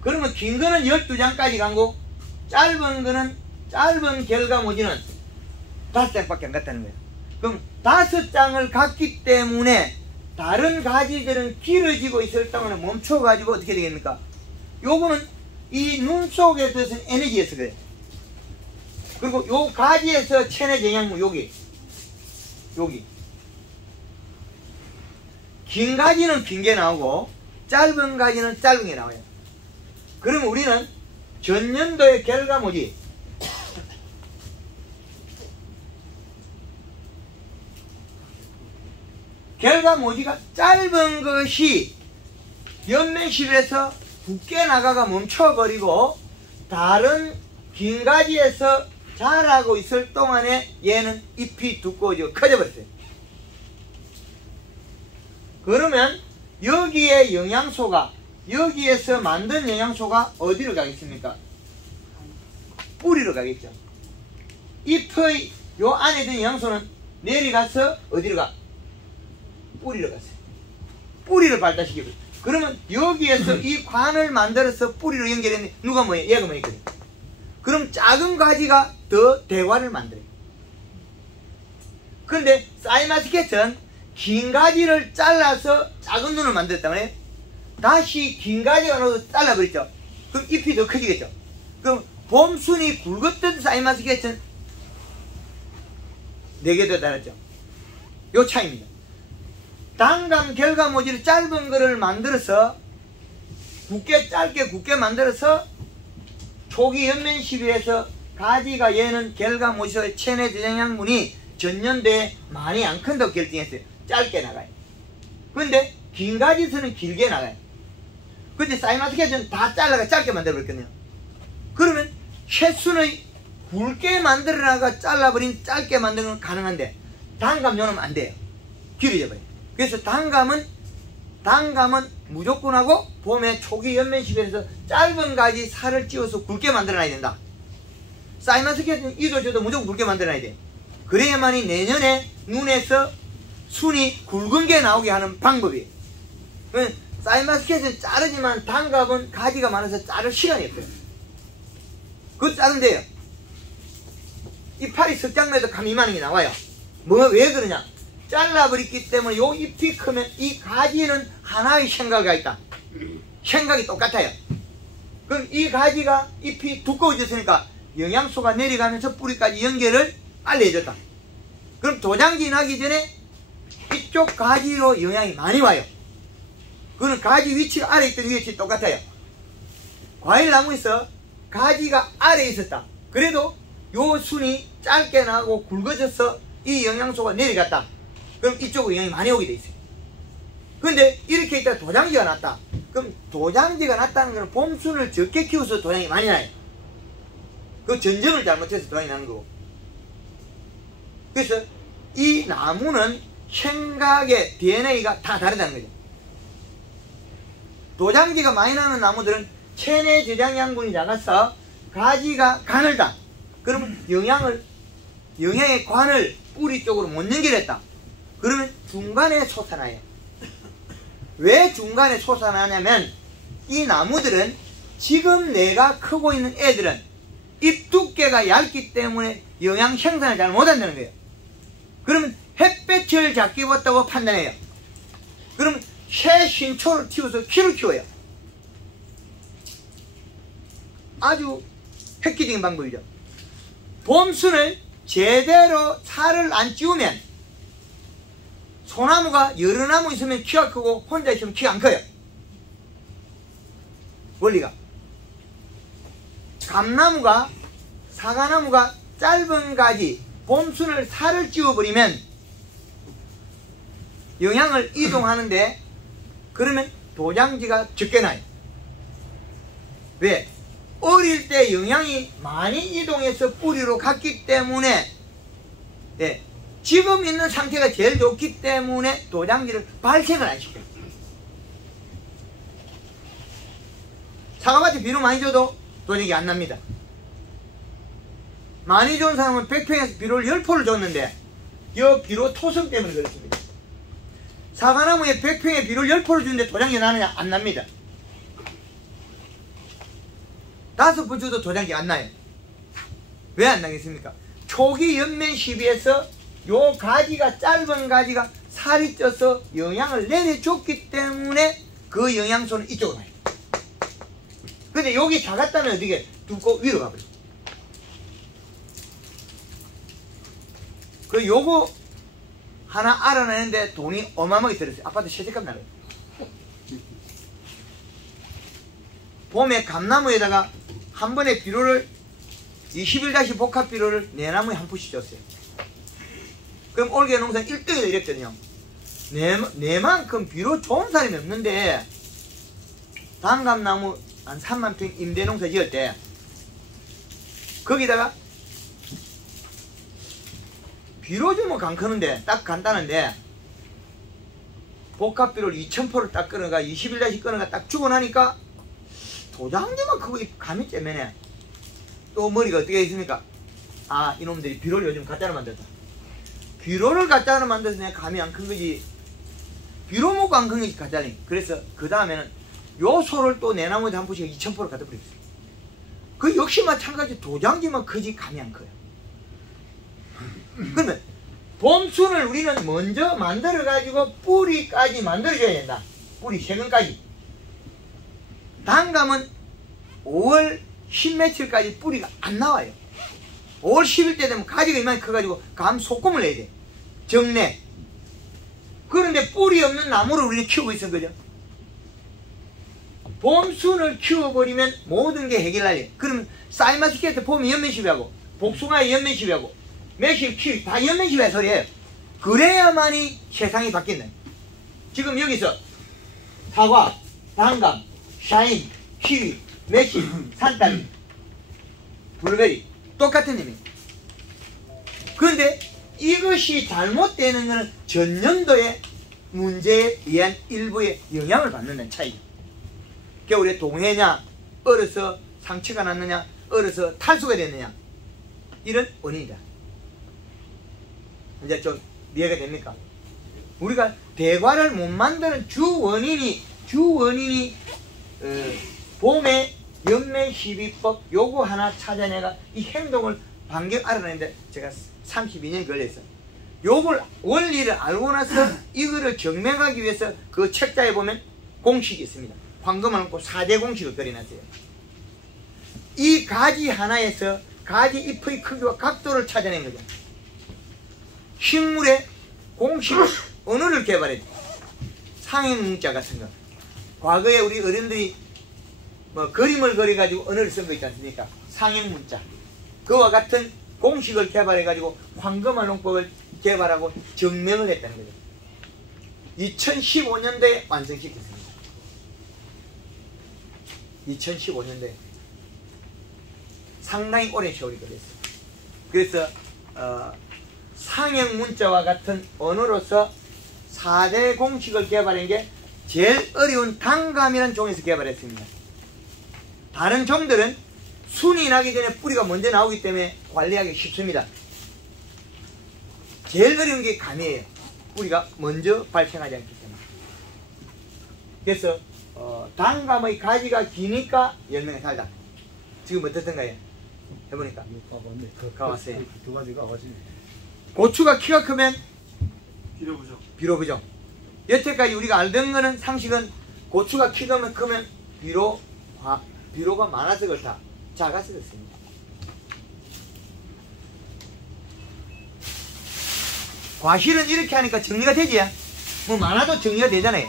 그러면 긴 거는 12장까지 간고 짧은 거는 짧은 결과모지는 5장밖에 안 갔다는 거예요. 그럼 5장을 갔기 때문에 다른 가지들은 길어지고 있을 동안에 멈춰가지고 어떻게 되겠습니까? 요거는 이 눈 속에 들어선 에너지에서 그래요. 그리고 요 가지에서 체내 영양분 여기 긴 가지는 긴 게 나오고 짧은 가지는 짧은 게 나와요. 그러면 우리는 전년도의 결과모지 결과모지가 짧은 것이 연면실에서 굳게 나가가 멈춰버리고 다른 긴 가지에서 자라고 있을 동안에 얘는 잎이 두꺼워지고 커져버렸어요. 그러면 여기에 영양소가, 여기에서 만든 영양소가 어디로 가겠습니까? 뿌리로 가겠죠. 잎의 요 안에 든 영양소는 내려가서 어디로 가? 뿌리로 갔어요. 뿌리를 발달시키고. 그러면 여기에서 이 관을 만들어서 뿌리로 연결했는데 누가 뭐예요? 얘가 뭐였거든요. 그럼 작은 가지가 더 대관을 만들어요. 그런데 사이마스켓은 긴 가지를 잘라서 작은 눈을 만들었단 말이에요. 다시 긴 가지가 나와서 잘라버렸죠. 그럼 잎이 더 커지겠죠. 그럼 봄순이 굵었던 사이마스켓은 4개 더 달았죠. 요 차이입니다. 단감 결과모지를 짧은 거를 만들어서 짧게 굳게 만들어서 초기 연면 시비에서 가지가 얘는 결과모지의 체내 저장양분이 전년도에 많이 안 큰다고 결정했어요. 짧게 나가요. 근데 긴 가지에서는 길게 나가요. 근데 사이마스켓은 다 잘라가 짧게 만들어버렸거든요. 그러면 채순의 굵게 만들어나가 잘라버린 짧게 만드는 건 가능한데 단감 요놈은 안 돼요. 길어져 버려요. 그래서 단감은 무조건 하고 봄에 초기 연면시비에서 짧은 가지 살을 찌워서 굵게 만들어놔야 된다. 사이마스켓은 이도 저도 무조건 굵게 만들어놔야 돼. 그래야만이 내년에 눈에서 순이 굵은 게 나오게 하는 방법이에요. 사이마스켓은 자르지만 단감은 가지가 많아서 자를 시간이 없어요. 그거 자르면 돼요. 이파리 석장매도 감 이만한 게 나와요. 왜 그러냐? 잘라버렸기 때문에 요 잎이 크면 이 가지는 하나의 생각이 있다. 생각이 똑같아요. 그럼 이 가지가 잎이 두꺼워졌으니까 영양소가 내려가면서 뿌리까지 연결을 빨리 해줬다. 그럼 도장지 나기 전에 이쪽 가지로 영양이 많이 와요. 그건 가지 위치가 아래에 있던 위치 똑같아요. 과일나무에서 가지가 아래에 있었다. 그래도 요 순이 짧게 나고 굵어져서 이 영양소가 내려갔다. 그럼 이쪽으로 영양이 많이 오게 돼 있어요. 그런데 이렇게 있다가 도장지가 났다. 그럼 도장지가 났다는 것은 봄순을 적게 키워서 도장이 많이 나요. 그 전점을 잘못해서 도장이 나는 거고. 그래서 이 나무는 생각의 DNA가 다 다르다는 거죠. 도장지가 많이 나는 나무들은 체내 저장 양분이 작아서 가지가 가늘다. 그러면 영양의 관을 뿌리 쪽으로 못 연결했다. 그러면 중간에 솟아나요. 왜 중간에 솟아나냐면 이 나무들은 지금 내가 크고 있는 애들은 잎 두께가 얇기 때문에 영양 생산을 잘 못한다는 거예요. 그러면 햇볕을 잘 끼웠다고 판단해요. 그럼 새 신초를 키워서 키를 키워요. 아주 획기적인 방법이죠. 봄순을 제대로 살을 안 찌우면 소나무가 여러 나무 있으면 키가 크고 혼자 있으면 키가 안 커요. 원리가. 감나무가 사과나무가 짧은 가지 봄순을 살을 찌워버리면 영양을 이동하는데 그러면 도장지가 적게 나요. 왜? 어릴 때 영양이 많이 이동해서 뿌리로 갔기 때문에 예, 지금 있는 상태가 제일 좋기 때문에 도장지를 발생을 안 시켜요. 사과밭에 비료 많이 줘도 도장이 안 납니다. 많이 좋은 사람은 100평에서 비료를 10포를 줬는데 이 비료 토성 때문에 그렇습니다. 사과나무에 100평에 비료를 10포를 주는데 도장이 나느냐? 안 납니다. 5번 줘도 도장이 안 나요. 왜 안 나겠습니까? 초기 연면 시비에서 요 가지가 짧은 가지가 살이 쪄서 영양을 내려줬기 때문에 그 영양소는 이쪽으로 가요. 근데 여기 작았다면 어떻게 뚫고 위로 가버려. 그 요거 하나 알아내는데 돈이 어마어마하게 들었어요. 아파트 세대값 나가요. 봄에 감나무에다가 한 번에 비료를 21다시 복합 비료를 내 나무에 한 푸씩 줬어요. 그럼 올게 농사 1등이 이랬거든요. 내만큼 비료 좋은 사람이 없는데 단감나무 한 3만 평 임대 농사 지을 때 거기다가 비료 주면 강크는데 딱 간단한데 복합 비료를 2000포를 딱 끊어가 21다시 끊어가 딱 주고 나니까 도장지만 그거 감이 째면에 또 머리가 어떻게 있습니까? 아, 이놈들이 비료를 요즘 가짜로 만들었다. 비료를 가짜로 만들어서 내가 감이 안 큰 거지. 비료 먹고 안 큰 거지 가짜니. 그래서 그 다음에는 요 소를 또 내 나무에 한 푸씩 2000포를 갖다 버렸어요. 그 역시 마찬가지 도장지만 크지 감이 안 커요. 그러면 봄순을 우리는 먼저 만들어 가지고 뿌리까지 만들어줘야 된다. 뿌리 세근까지. 단감은 5월 10며칠까지 뿌리가 안 나와요. 5월 10일 때 되면 가지가 이만큼 커가지고 감 소금을 내야 돼. 정내. 그런데 뿌리 없는 나무를 우리는 키우고 있는 거죠. 봄순을 키워버리면 모든 게 해결나요. 그러면 사이마스케트 봄이 연면시비하고 복숭아의 연면시비하고 매실 키위 다 연면시비의 소리예요. 그래야만이 세상이 바뀐다. 지금 여기서 사과, 단감, 샤인, 키위, 매실, 산딸기, 블루베리 똑같은 의미. 그런데 이것이 잘못되는 것은 전년도의 문제에 의한 일부의 영향을 받는다는 차이죠. 겨울에 동해냐, 얼어서 상처가 났느냐, 얼어서 탈수가 됐느냐, 이런 원인이다. 이제 좀 이해가 됩니까? 우리가 대과를 못 만드는 주 원인이 봄에 연면시비법 요거 하나 찾아내가 이 행동을 반경 알아내는데 제가 32년이 걸렸어요. 요걸 원리를 알고 나서 이거를 증명하기 위해서 그 책자에 보면 공식이 있습니다. 황금을 놓고 4대 공식을 그려놨어요. 이 가지 하나에서 가지 잎의 크기와 각도를 찾아낸 거죠. 식물의 공식 언어를 개발했죠. 상행문자 같은 거. 과거에 우리 어른들이 뭐 그림을 그려가지고 언어를 쓴 거 있지 않습니까? 상행문자. 그와 같은 공식을 개발해가지고 황금알농법을 개발하고 증명을 했다는 거죠. 2015년도에 완성시켰습니다. 2015년도에 상당히 오랜 세월이 걸렸어요. 그래서 상형문자와 같은 언어로서 4대 공식을 개발한 게 제일 어려운 단감이라는 종에서 개발했습니다. 다른 종들은 순이 나기 전에 뿌리가 먼저 나오기 때문에 관리하기 쉽습니다. 제일 어려운 게 감이에요. 뿌리가 먼저 발생하지 않기 때문에. 그래서 단감의 가지가 기니까 열매가 달다. 지금 어떻던가요? 해보니까 가봤어요. 두 가지가 가지. 고추가 키가 크면 비료부족. 비료부족. 여태까지 우리가 알던 거는 상식은 고추가 키가 크면 비료가 많아서 그렇다. 작아서 그렇습니다. 과실은 이렇게 하니까 정리가 되지. 뭐 많아도 정리가 되잖아요.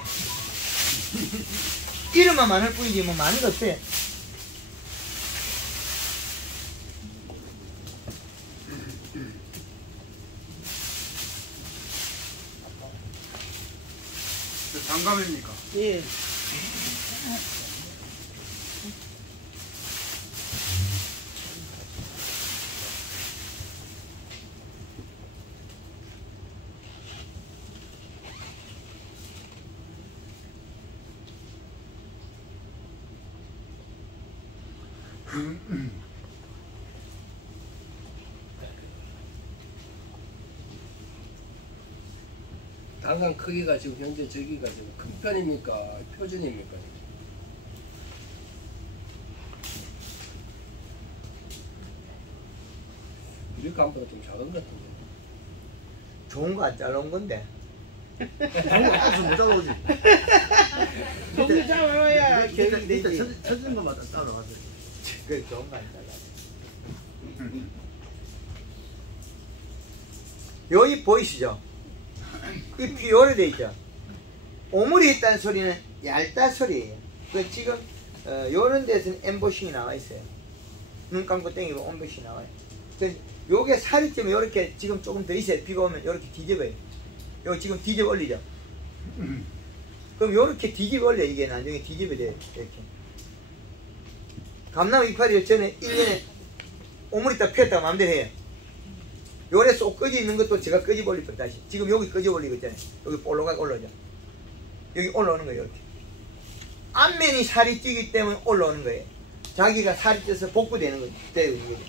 이름만 많을 뿐이지 뭐 많은 거 없어요. 장갑입니까? 예. 단간 크기가 지금 현재 저기가 지금 큰 편입니까? 표준입니까? 이렇게 한보다 좀 작은 것 같은데. 좋은 거 안 잘라온 건데. 너무 아파서 못 잡아오지. 너무 잡아야 일단 결이 되지. 쳐주는 것마다 따라와서. 그 좋은 거 안 잘라. 여기 보이시죠? 잎이 오래돼 있죠? 오물이 있다는 소리는 얇다 소리예요. 그 지금 요런 데서는 엠보싱이 나와 있어요. 눈 감고 땡기고 엠보싱이 나와요. 그 요게 살이 좀 요렇게 지금 조금 더 있어요. 비가 오면 요렇게 뒤집어요. 요 지금 뒤집어 올리죠? 그럼 요렇게 뒤집어 올려. 이게 나중에 뒤집어야 돼요. 이렇게. 감나무 이파리 전에 1년에 오물 있다 피었다 마음대로 해요. 요래 쏙 꺼져 있는 것도 제가 끄집어 올릴 거예요. 다시. 지금 여기 끄집어 올리고 있잖아요. 여기 볼로가 올라오죠. 여기 올라오는 거예요. 이렇게. 앞면이 살이 찌기 때문에 올라오는 거예요. 자기가 살이 쪄서 복구되는 거죠. 되는 거죠.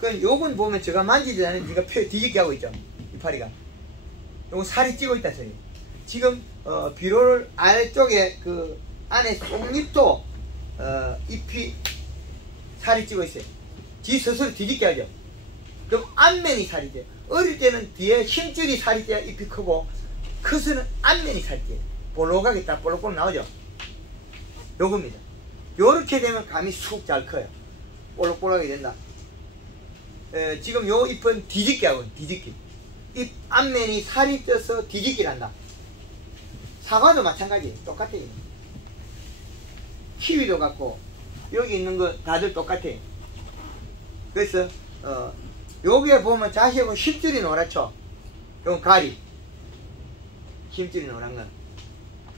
그럼 요건 보면 제가 만지지 않은 제가 뒤집게 하고 있죠. 이파리가. 요건 살이 찌고 있다 소리예요. 지금 비료를 아래쪽에 그 안에 속잎도 잎이 살이 찌고 있어요. 지 스스로 뒤집게 하죠. 그럼 앞면이 살이 쪄요. 어릴 때는 뒤에 힘줄이 살이 쪄야 잎이 크고 커서는 앞면이 살이 쪄요. 볼록하게 딱 볼록볼록 나오죠. 요겁니다. 요렇게 되면 감이 쑥 잘 커요. 볼록볼록하게 된다. 지금 요 잎은 뒤집기 하고 뒤집기. 잎 앞면이 살이 쪄서 뒤집기를 한다. 사과도 마찬가지예요. 똑같아요. 키위도 같고 여기 있는 거 다들 똑같아요. 그래서 여기에 보면 자식은 힘줄이 노랗죠. 이건 가리. 힘줄이 노란 건.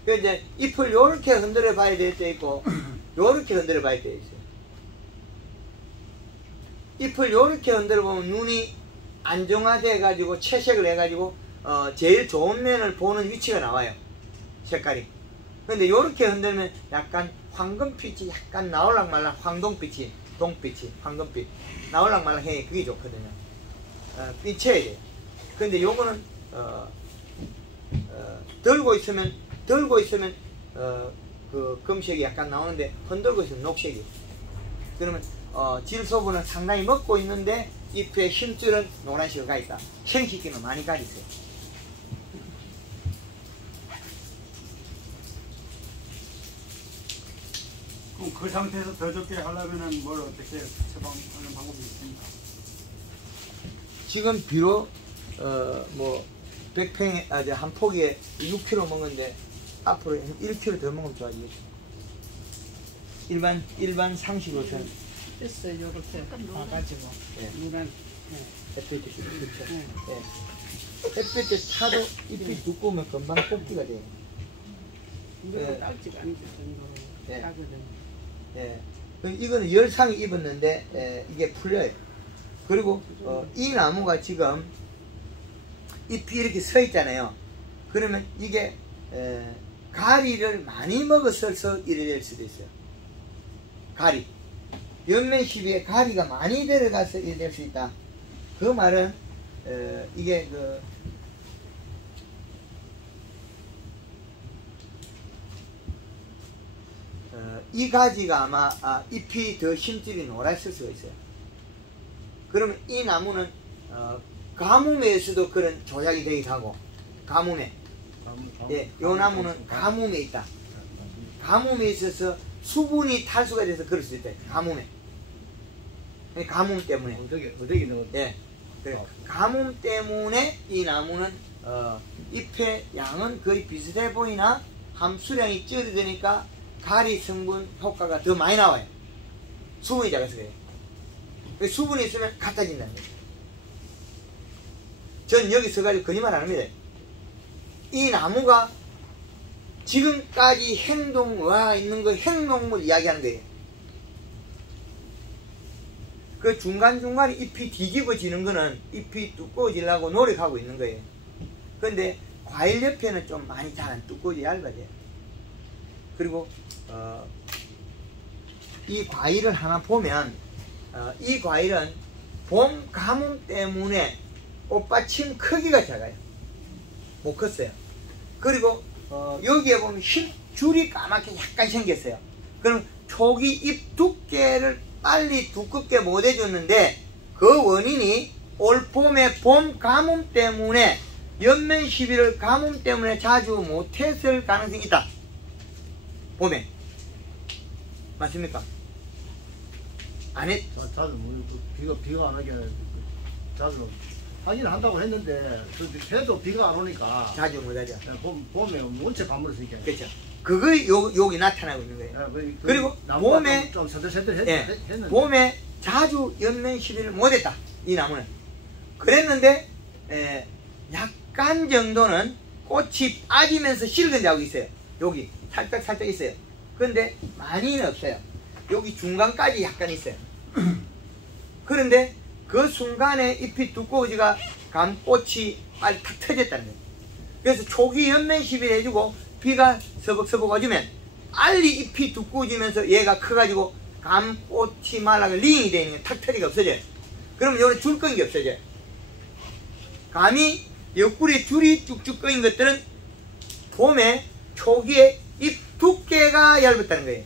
그 이제 잎을 요렇게 흔들어 봐야 될 때 있고 요렇게 흔들어 봐야 될 때 있어요. 잎을 요렇게 흔들어 보면 눈이 안정화돼 가지고 채색을 해 가지고 제일 좋은 면을 보는 위치가 나와요. 색깔이. 근데 요렇게 흔들면 약간 황금빛이 약간 나올락말락 황동빛이 동빛이 황금빛 나올락말락 해. 그게 좋거든요. 삐쳐야 돼요. 근데 요거는 들고 있으면 그 금색이 약간 나오는데 흔들고 있으면 녹색이. 그러면 질소분은 상당히 먹고 있는데 잎의 힘줄은 노란색으로 가 있다. 생식기는 많이 가 있어요. 그럼 그 상태에서 더 좋게 하려면은 뭘 어떻게 처방하는 방법이 있습니까? 지금 비록 뭐 100평에 한 포기에 6kg 먹는데 앞으로 1kg 더 먹으면 좋아지겠죠. 일반 상식으로서는 됐어 요렇게 봐가지고 예. 물한 햇빛이 그렇죠. 네. 예. 햇빛에 타도 잎이 두꺼우면 금방 뽑기가 돼요. 이거 딸지가 않을 정도로 예. 짜거든. 예. 이거는 열상이 입었는데 이게 풀려요. 그리고 이 나무가 지금 잎이 이렇게 서 있잖아요. 그러면 이게 가리를 많이 먹었어서 이래 될 수도 있어요. 가리. 옆면 시비에 가리가 많이 들어가서 이래 될 수 있다. 그 말은 이게 이 가지가 아마 잎이 더 힘줄이 노랗을 수가 있어요. 그러면 이 나무는 가뭄에서도 그런 조작이 되기도 하고, 가뭄에. 예, 요 나무는 가뭄에 있다. 가뭄에 있어서 수분이 탈수가 돼서 그럴 수 있다. 가뭄에. 가뭄 때문에. 어떻게 있는 거? 예. 그래. 가뭄 때문에 이 나무는 잎의 양은 거의 비슷해 보이나 함수량이 줄어드니까 가리 성분 효과가 더 많이 나와요. 수분이 작아서 그래요. 수분이 있으면 같아진다는 거예요. 전 여기 서가지고 거짓말 안 합니다. 이 나무가 지금까지 행동와 있는 거 행동물 이야기하는 거예요. 그 중간중간에 잎이 뒤집어지는 거는 잎이 두꺼워지려고 노력하고 있는 거예요. 그런데 과일 옆에는 좀 많이 잘 안 두꺼워져 얇아져요. 그리고 이 과일을 하나 보면 이 과일은 봄 가뭄 때문에 꽃받침 크기가 작아요. 못 컸어요. 그리고 여기에 보면 흰 줄이 까맣게 약간 생겼어요. 그럼 초기 잎 두께를 빨리 두껍게 못 해줬는데 그 원인이 올 봄에 봄 가뭄 때문에 연면 시비를 가뭄 때문에 자주 못했을 가능성이 있다. 봄에 맞습니까? 안 했? 자주 비가 안 하게 자주 하긴 한다고 했는데 그래도 비가 안 오니까 자주 못하죠. 봄에 원체 가물을 쓰니까. 그렇죠. 그거 여기 나타나고 있는 거예요. 그리고 봄에 좀 새들새들 예, 했는데 봄에 자주 연면 시비를 못했다. 이 나무는 그랬는데 약간 정도는 꽃이 빠지면서 실근자고 있어요. 여기 살짝 있어요. 그런데 많이는 없어요. 여기 중간까지 약간 있어요. 그런데 그 순간에 잎이 두꺼워지가 감꽃이 빨리 탁 터졌다는 거예요. 그래서 초기 연면 시비를 해주고 비가 서벅서벅 와주면 빨리 잎이 두꺼워지면서 얘가 커가지고 감꽃이 말라가 링이 되는 게 탁 터지가 없어져요. 그러면 요런 줄 끈기 없어져요. 감이 옆구리 줄이 쭉쭉 꺼인 것들은 봄에 초기에 잎 두께가 얇았다는 거예요.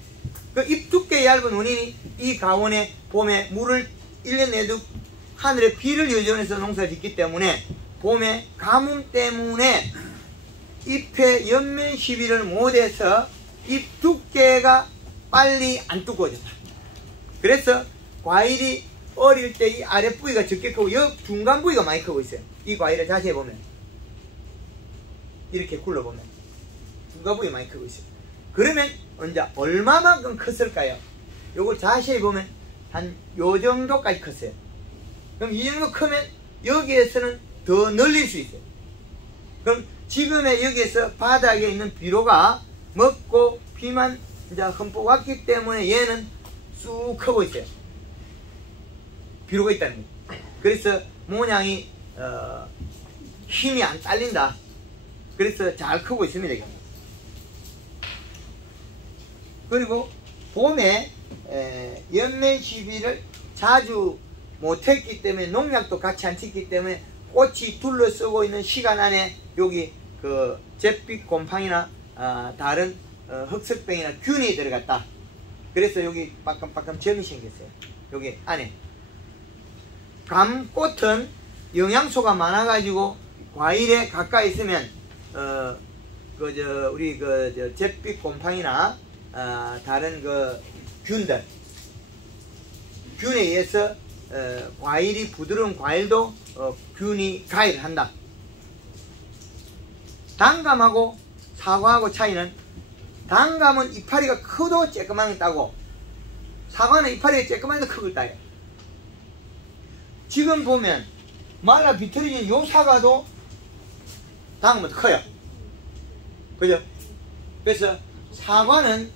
그 잎 두께 얇은 원인이 이 가온에 봄에 물을 1년 내도 하늘에 비를 의존해서 농사를 짓기 때문에 봄에 가뭄 때문에 잎의 연면 시비를 못해서 잎 두께가 빨리 안 두꺼워졌다. 그래서 과일이 어릴 때 이 아래 부위가 적게 크고 옆 중간 부위가 많이 크고 있어요. 이 과일을 자세히 보면 이렇게 굴러보면 중간 부위 많이 크고 있어요. 그러면 이제 얼마만큼 컸을까요? 요걸 자세히 보면 한 요 정도까지 컸어요. 그럼 이 정도 크면 여기에서는 더 늘릴 수 있어요. 그럼 지금의 여기에서 바닥에 있는 비료가 먹고 비만 이제 흠뻑 왔기 때문에 얘는 쑥 크고 있어요. 비료가 있다는 거예요. 그래서 모양이 힘이 안 딸린다. 그래서 잘 크고 있습니다. 이거. 그리고 봄에 연면 시비를 자주 못했기 때문에 농약도 같이 안 쳤기 때문에 꽃이 둘러쓰고 있는 시간 안에 여기 그 잿빛 곰팡이나 다른 흑석병이나 균이 들어갔다. 그래서 여기 빠끔빠끔 점이 생겼어요. 여기 안에. 감꽃은 영양소가 많아가지고 과일에 가까이 있으면 우리 잿빛 곰팡이나 다른 그 균들 균에 의해서 과일이 부드러운 과일도 균이 가해를 한다. 단감하고 사과하고 차이는 단감은 이파리가 크도 쬐끄만 게 따고 사과는 이파리가 쬐끄만 게 크고 따요. 지금 보면 말라 비틀어진 요 사과도 단감보다 커요. 그죠? 그래서 사과는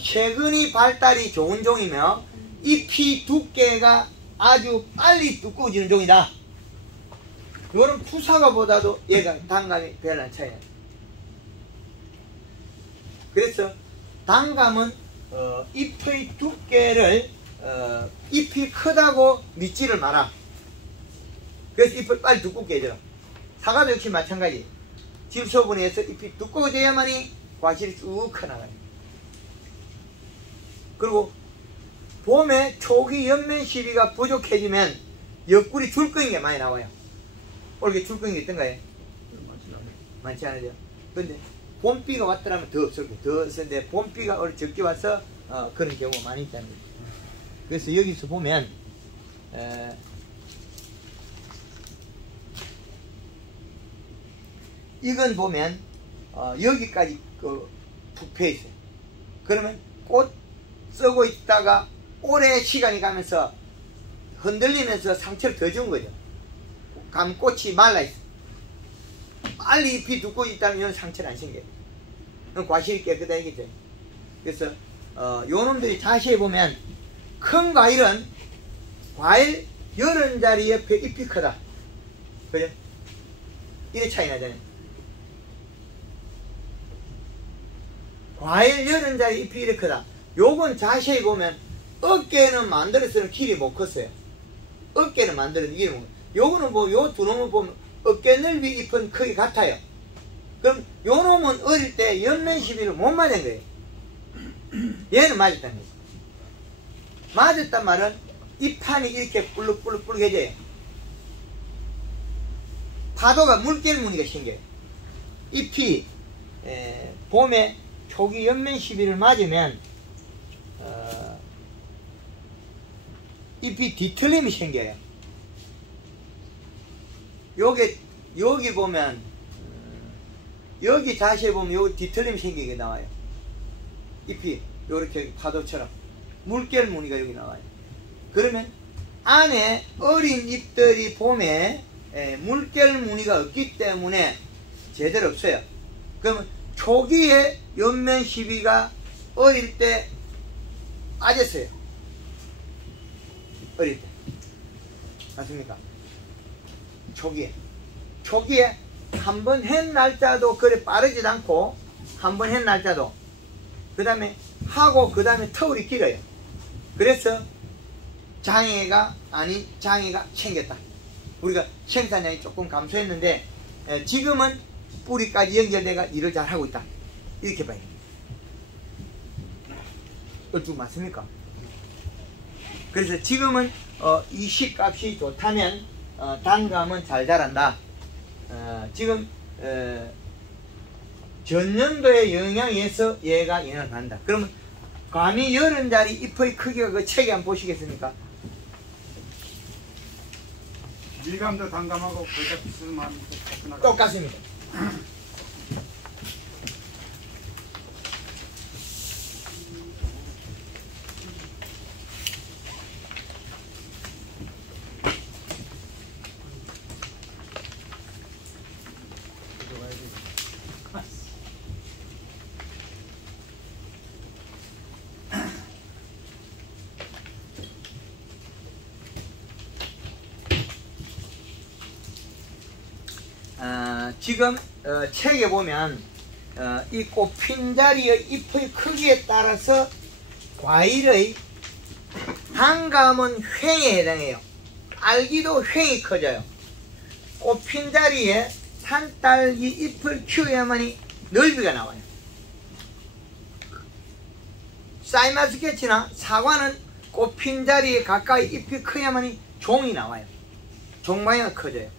세근이 발달이 좋은 종이며 잎이 두께가 아주 빨리 두꺼워지는 종이다. 이거는 푸사과보다도 얘가 단감이 별로 안 차이요. 그래서 단감은 잎의 두께를 잎이 크다고 믿지를 마라. 그래서 잎을 빨리 두껍게 해줘라. 사과도 역시 마찬가지. 질소분해해서 잎이 두꺼워져야만이 과실이 쭉 커나가요. 그리고 봄에 초기 연면 시비가 부족해지면 옆구리 줄거인 게 많이 나와요. 올게 줄거인 게 있던가요? 많지 않아요. 근데 봄비가 왔더라면 더 없을 거예요. 더 없었는데 봄비가 적게 와서 그런 경우가 많이 있다는 거예요. 그래서 여기서 보면 이건 보면 여기까지 푹 펴 있어요. 그러면 꽃 썩고 있다가 오래 시간이 가면서 흔들리면서 상처를 더 준 거죠. 감꽃이 말라있어. 빨리 잎이 두꺼워있다면 이런 상처를 안 생겨요. 그럼 과실이 깨끗해지겠죠. 그래서 요 놈들이 자세히 보면 큰 과일은 과일 80자리 옆에 잎이 크다. 그죠? 이래 차이 나잖아요. 과일 80자리 잎이 이래 크다. 요건 자세히 보면 어깨는 만들어서는 길이 못 컸어요. 어깨는 만들어서 길이 못 컸어요. 요거는 뭐 요 두 놈을 보면 어깨 넓이 잎은 크기 같아요. 그럼 요 놈은 어릴 때 연면 시비를 못 맞은 거예요. 얘는 맞았다는 거예요. 맞았단 말은 잎판이 이렇게 불룩불룩불룩해져요. 파도가 물결 무늬가 생겨요. 잎이 봄에 초기 연면 시비를 맞으면 잎이 뒤틀림이 생겨요. 여기 보면 여기 자세히 보면 여기 뒤틀림이 생기게 나와요. 잎이 요렇게 파도처럼 물결 무늬가 여기 나와요. 그러면 안에 어린 잎들이 봄에 물결 무늬가 없기 때문에 제대로 없어요. 그러면 초기에 연면 시비가 어릴 때 빠졌어요. 어릴 때 맞습니까? 초기에 한 번 한 날짜도 그래 빠르지도 않고 한 번 한 날짜도 그 다음에 하고 그 다음에 터울이 길어요. 그래서 장애가 생겼다. 우리가 생산량이 조금 감소했는데 지금은 뿌리까지 연결돼가 일을 잘 하고 있다. 이렇게 봐요. 어떻게 맞습니까? 그래서 지금은 이 씨값이 좋다면 단감은 잘 자란다. 지금 전년도의 영향에서 얘가 영향을 받는다. 그러면 감히 80자리 잎의 크기가 그 책에 한번 보시겠습니까? 밀감도 단감하고 거의 다 비슷한 똑같습니다. 지금 책에 보면 이 꽃핀 자리의 잎의 크기에 따라서 과일의 단감은 횡에 해당해요. 알기도 횡이 커져요. 꽃핀 자리에 산딸기 잎을 키워야만이 넓이가 나와요. 사이마스케치나 사과는 꽃핀 자리에 가까이 잎이 커야만이 종이 나와요. 종방향이 커져요.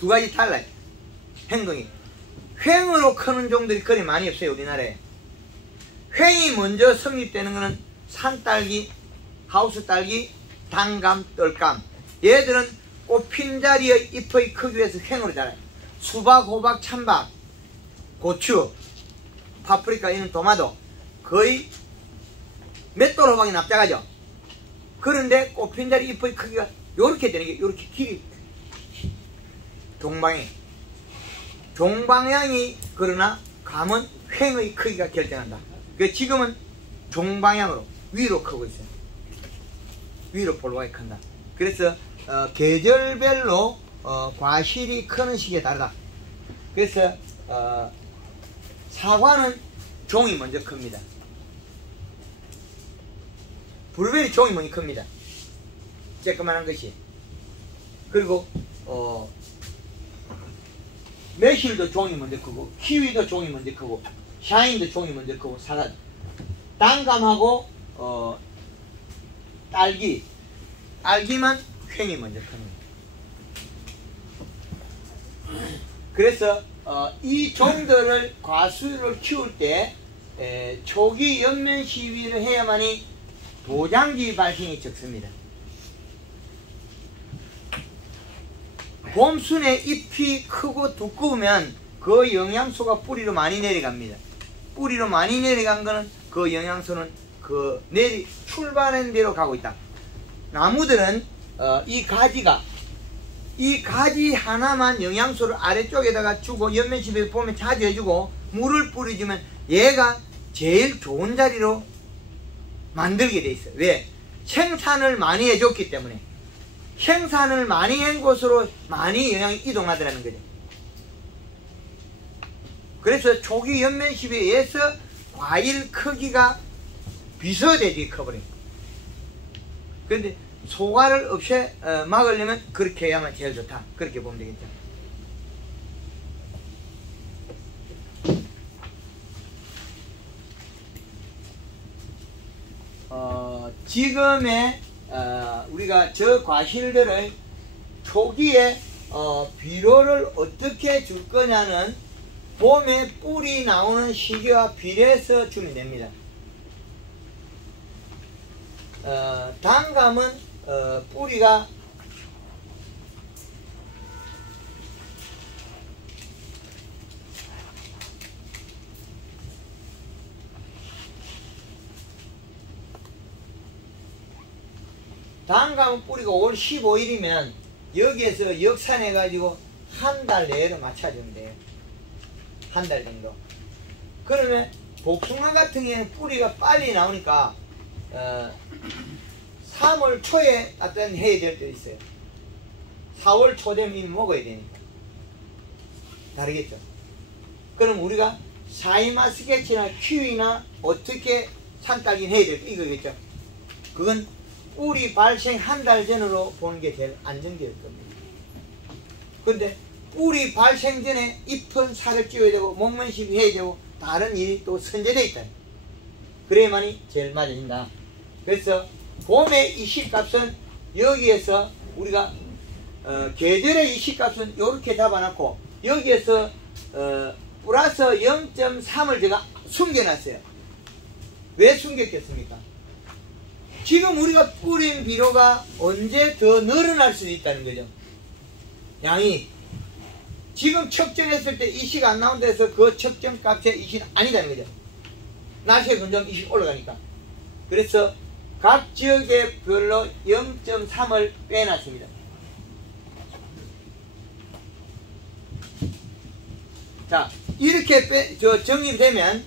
두 가지 달라요. 행동이. 횡으로 크는 종들이 그리 많이 없어요. 우리나라에. 횡이 먼저 성립되는 것은 산딸기, 하우스딸기, 단감, 뜰감. 얘들은 꽃핀 자리의 잎의 크기에서 횡으로 자라요. 수박, 호박, 찬박, 고추, 파프리카, 이런 토마토 거의 맷돌 호박이 납작하죠. 그런데 꽃핀 자리 잎의 크기가 요렇게 되는 게 요렇게 길이 종방향이 그러나 감은 횡의 크기가 결정한다. 그 지금은 종방향으로 위로 크고 있어요. 위로 볼록하게 큰다. 그래서 계절별로 과실이 크는 시기에 다르다. 그래서 사과는 종이 먼저 큽니다. 블루베리 종이 먼저 큽니다. 쬐끄만한 것이. 그리고 매실도 종이 먼저 크고, 키위도 종이 먼저 크고, 샤인도 종이 먼저 크고, 사과, 단감하고 딸기만 횡이 먼저 큽니다. 그래서 이 종들을 과수를 키울 때 초기 연면 시비를 해야만이 도장지 발생이 적습니다. 봄순에 잎이 크고 두꺼우면 그 영양소가 뿌리로 많이 내려갑니다. 뿌리로 많이 내려간 거는 그 영양소는 그 출발한 대로 가고 있다. 나무들은 이 가지 하나만 영양소를 아래쪽에다가 주고 연면시비를 보면 자주 해주고 물을 뿌려주면 얘가 제일 좋은 자리로 만들게 돼 있어요. 왜? 생산을 많이 해줬기 때문에. 생산을 많이 한 곳으로 많이 영양이 이동하더라는 거죠. 그래서 초기 연면십에 의해서 과일 크기가 비서대지 커버린. 그런데 소과를 막으려면 그렇게 해야만 제일 좋다. 그렇게 보면 되겠죠. 지금의 우리가 저 과실들을 초기에 비료를 어떻게 줄 거냐는 봄에 뿔이 나오는 시기와 비례해서 주면 됩니다. 단감은 뿌리가 단감은 뿌리가 5월 15일이면 여기에서 역산해 가지고 한 달 내로 맞춰주면 돼요. 한 달 정도. 그러면 복숭아 같은 경우에는 뿌리가 빨리 나오니까 3월 초에 어떤 해야 될 때 있어요. 4월 초 되면 이미 먹어야 되니까. 다르겠죠. 그럼 우리가 샤인마스켓이나 키위나 어떻게 산딸기는 해야 될까 이거겠죠. 그건 꿀이 발생 한 달 전으로 보는 게 제일 안정될 겁니다. 근데 꿀이 발생 전에 잎은 살을 찌워야 되고 목면식이 해야 되고 다른 일이 또 선제되어 있다. 그래야만이 제일 맞아진다. 그래서 봄의 이 시값은 여기에서 우리가 계절의 이 시값은 이렇게 잡아놨고 여기에서 플러스 0.3을 제가 숨겨놨어요. 왜 숨겼겠습니까? 지금 우리가 뿌린 비료가 언제 더 늘어날 수도 있다는 거죠. 양이 지금 측정했을 때 이시가 안 나온다 해서 그 측정값의 이시는 아니다는 거죠. 날씨의 건조하면 이시가 올라가니까. 그래서 각 지역의 별로 0.3을 빼놨습니다. 자, 이렇게 정리되면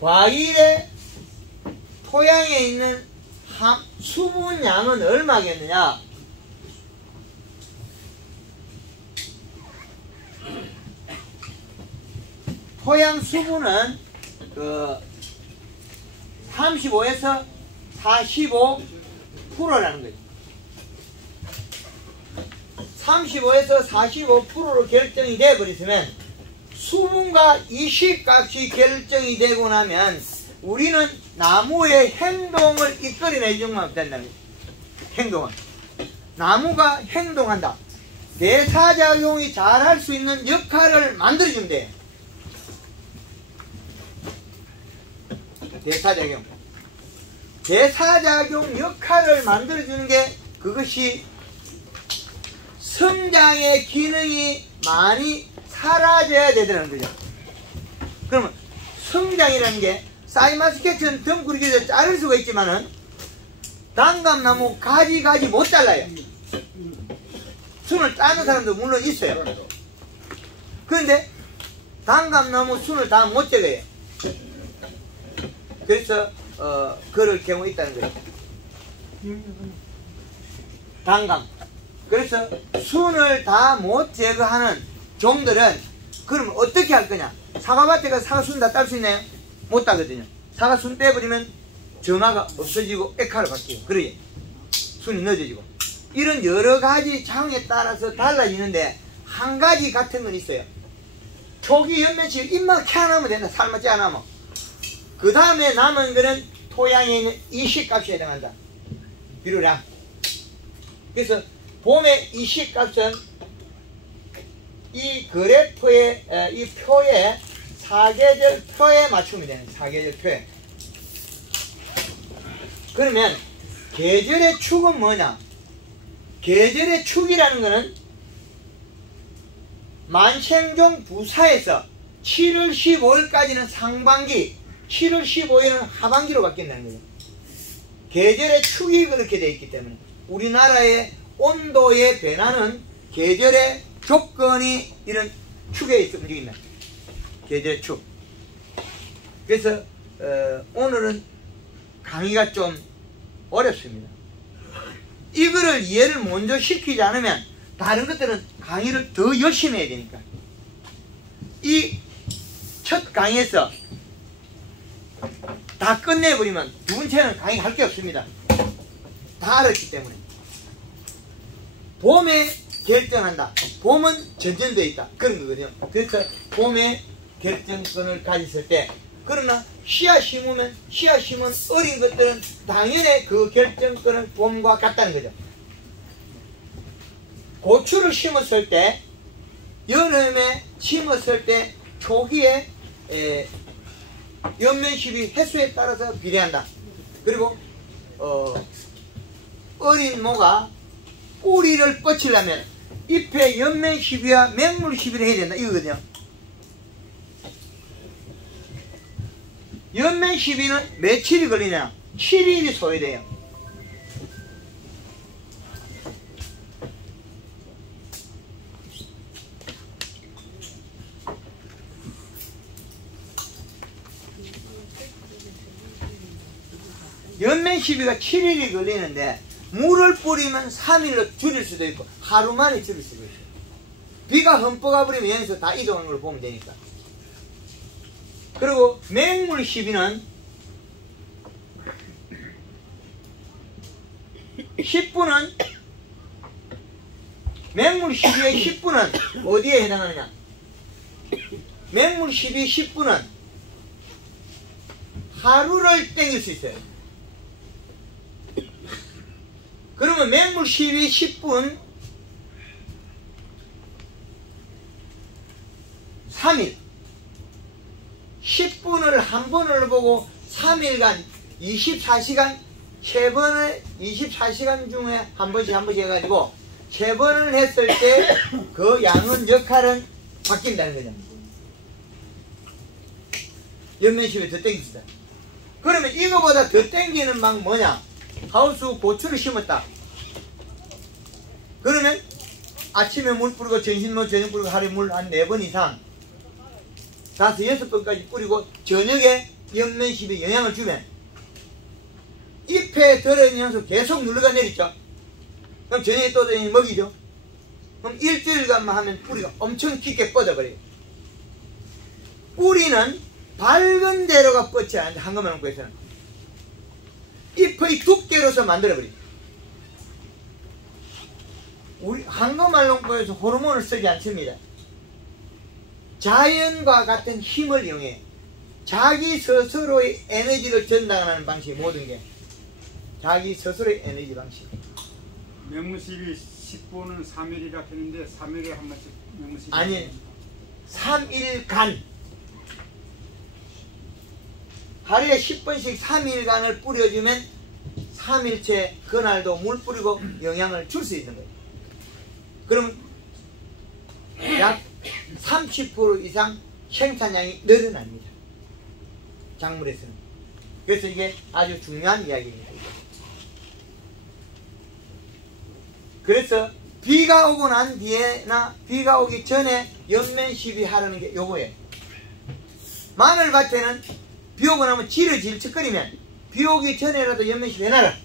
과일의 토양에 있는 수분량은 얼마겠느냐? 토양 수분은 35에서 45%라는 거죠. 35에서 45%로 결정이 되어버렸으면 수분과 이식값이 결정이 되고 나면 우리는 나무의 행동을 이끌어내 주면 된다는 거죠. 행동을. 나무가 행동한다. 대사작용이 잘할 수 있는 역할을 만들어주면 돼요. 대사작용 역할을 만들어주는 게 그것이 성장의 기능이 많이 사라져야 되더라는 거죠. 그러면 성장이라는 게 샤인마스켓은 덩굴이에서 자를 수가 있지만은 단감나무 가지 못 잘라요. 순을 따는 사람도 물론 있어요. 그런데 단감나무 순을 다 못 제거해요. 그래서 그럴 경우 있다는 거예요. 단감. 그래서 순을 다 못 제거하는 종들은 그러면 어떻게 할 거냐? 사과밭에 가서 사과순 다 딸 수 있나요? 못 따거든요. 사과순 떼버리면 정화가 없어지고 액화로 바뀌고 그러지. 순이 늦어지고. 이런 여러 가지 장에 따라서 달라지는데 한 가지 같은 건 있어요. 초기 연면식 잎만 캐나면 된다. 삶았지 않으면. 그 다음에 남은 거는 토양에 있는 이식값에 해당한다. 비료량. 그래서 봄의 이식값은 이 그래프의 이 표에 사계절 표에 맞추면 되는 사계절 표에. 그러면 계절의 축은 뭐냐? 계절의 축이라는 것은 만생종 부사에서 7월 15일까지는 상반기, 7월 15일은 하반기로 바뀐다는 거예요. 계절의 축이 그렇게 되어 있기 때문에 우리나라의 온도의 변화는 계절의 조건이 이런 축에 있어 움직인다. 계절축. 그래서 오늘은 강의가 좀 어렵습니다. 이거를 이해를 먼저 시키지 않으면 다른 것들은 강의를 더 열심히 해야 되니까. 이 첫 강의에서 다 끝내버리면 두 번째는 강의 할 게 없습니다. 다 알았기 때문에. 봄에 결정한다. 봄은 전전되어 있다. 그런 거거든요. 그래서 봄에 결정권을 가졌을 때, 그러나 씨앗 심으면 씨앗 심은 어린 것들은 당연히 그 결정권은 봄과 같다는 거죠. 고추를 심었을 때, 여름에 심었을 때 초기에 연면시비 횟수에 따라서 비례한다. 그리고 어린 모가 뿌리를 뻗치려면 잎에 연면시비와 맹물시비를 해야 된다. 이거거든요. 연면시비는 며칠이 걸리냐? 7일이 소요돼요. 연면시비가 7일이 걸리는데 물을 뿌리면 3일로 줄일 수도 있고 하루 만에 줄일 수도 있어요. 비가 흠뻑 와버리면 여기서 다 이동하는 걸 보면 되니까. 그리고 맹물시비는 10분은 맹물시비의 10분은 어디에 해당하느냐? 맹물시비 10분은 하루를 땡길 수 있어요. 그러면 맹물시비 10분 3일 10분을 한 번을 보고 3일간 24시간 3번을 24시간 중에 한 번씩 해가지고 3번을 했을 때 그 양은 역할은 바뀐다는 거죠. 연면시비 더 땡깁시다. 그러면 이거보다 더 땡기는 방법 뭐냐? 하우스 고추를 심었다. 그러면 아침에 물 뿌리고 점심 물 저녁 뿌리고 하루에 물 한 4번 이상 5, 6번까지 뿌리고 저녁에 연면시비에 영향을 주면 잎에 들어있는 향수 계속 눌러가 내리죠. 그럼 저녁에 또 먹이죠. 그럼 일주일간만 하면 뿌리가 엄청 깊게 뻗어버려요. 뿌리는 밝은 대로가 뻗지 않는데 한금만농부에서는 잎의 두께로서 만들어버립니다. 우리 한금만농부에서 호르몬을 쓰지 않습니다. 자연과 같은 힘을 이용해 자기 스스로의 에너지를 전달하는 방식이 모든 게 자기 스스로의 에너지 방식. 맹물시비 10분은 3일이라 했는데 3일에 한 번씩 맹물시비 아니 3일간 하루에 10번씩 3일간을 뿌려주면 3일째 그날도 물 뿌리고 영양을 줄 수 있는 거예요. 그럼 약 30% 이상 생산량이 늘어납니다. 작물에서는. 그래서 이게 아주 중요한 이야기입니다. 그래서 비가 오고 난 뒤에나 비가 오기 전에 연면시비 하라는 게 요거예요. 마늘밭에는 비 오고 나면 질척거리면 비 오기 전에라도 연면시비 해놔라.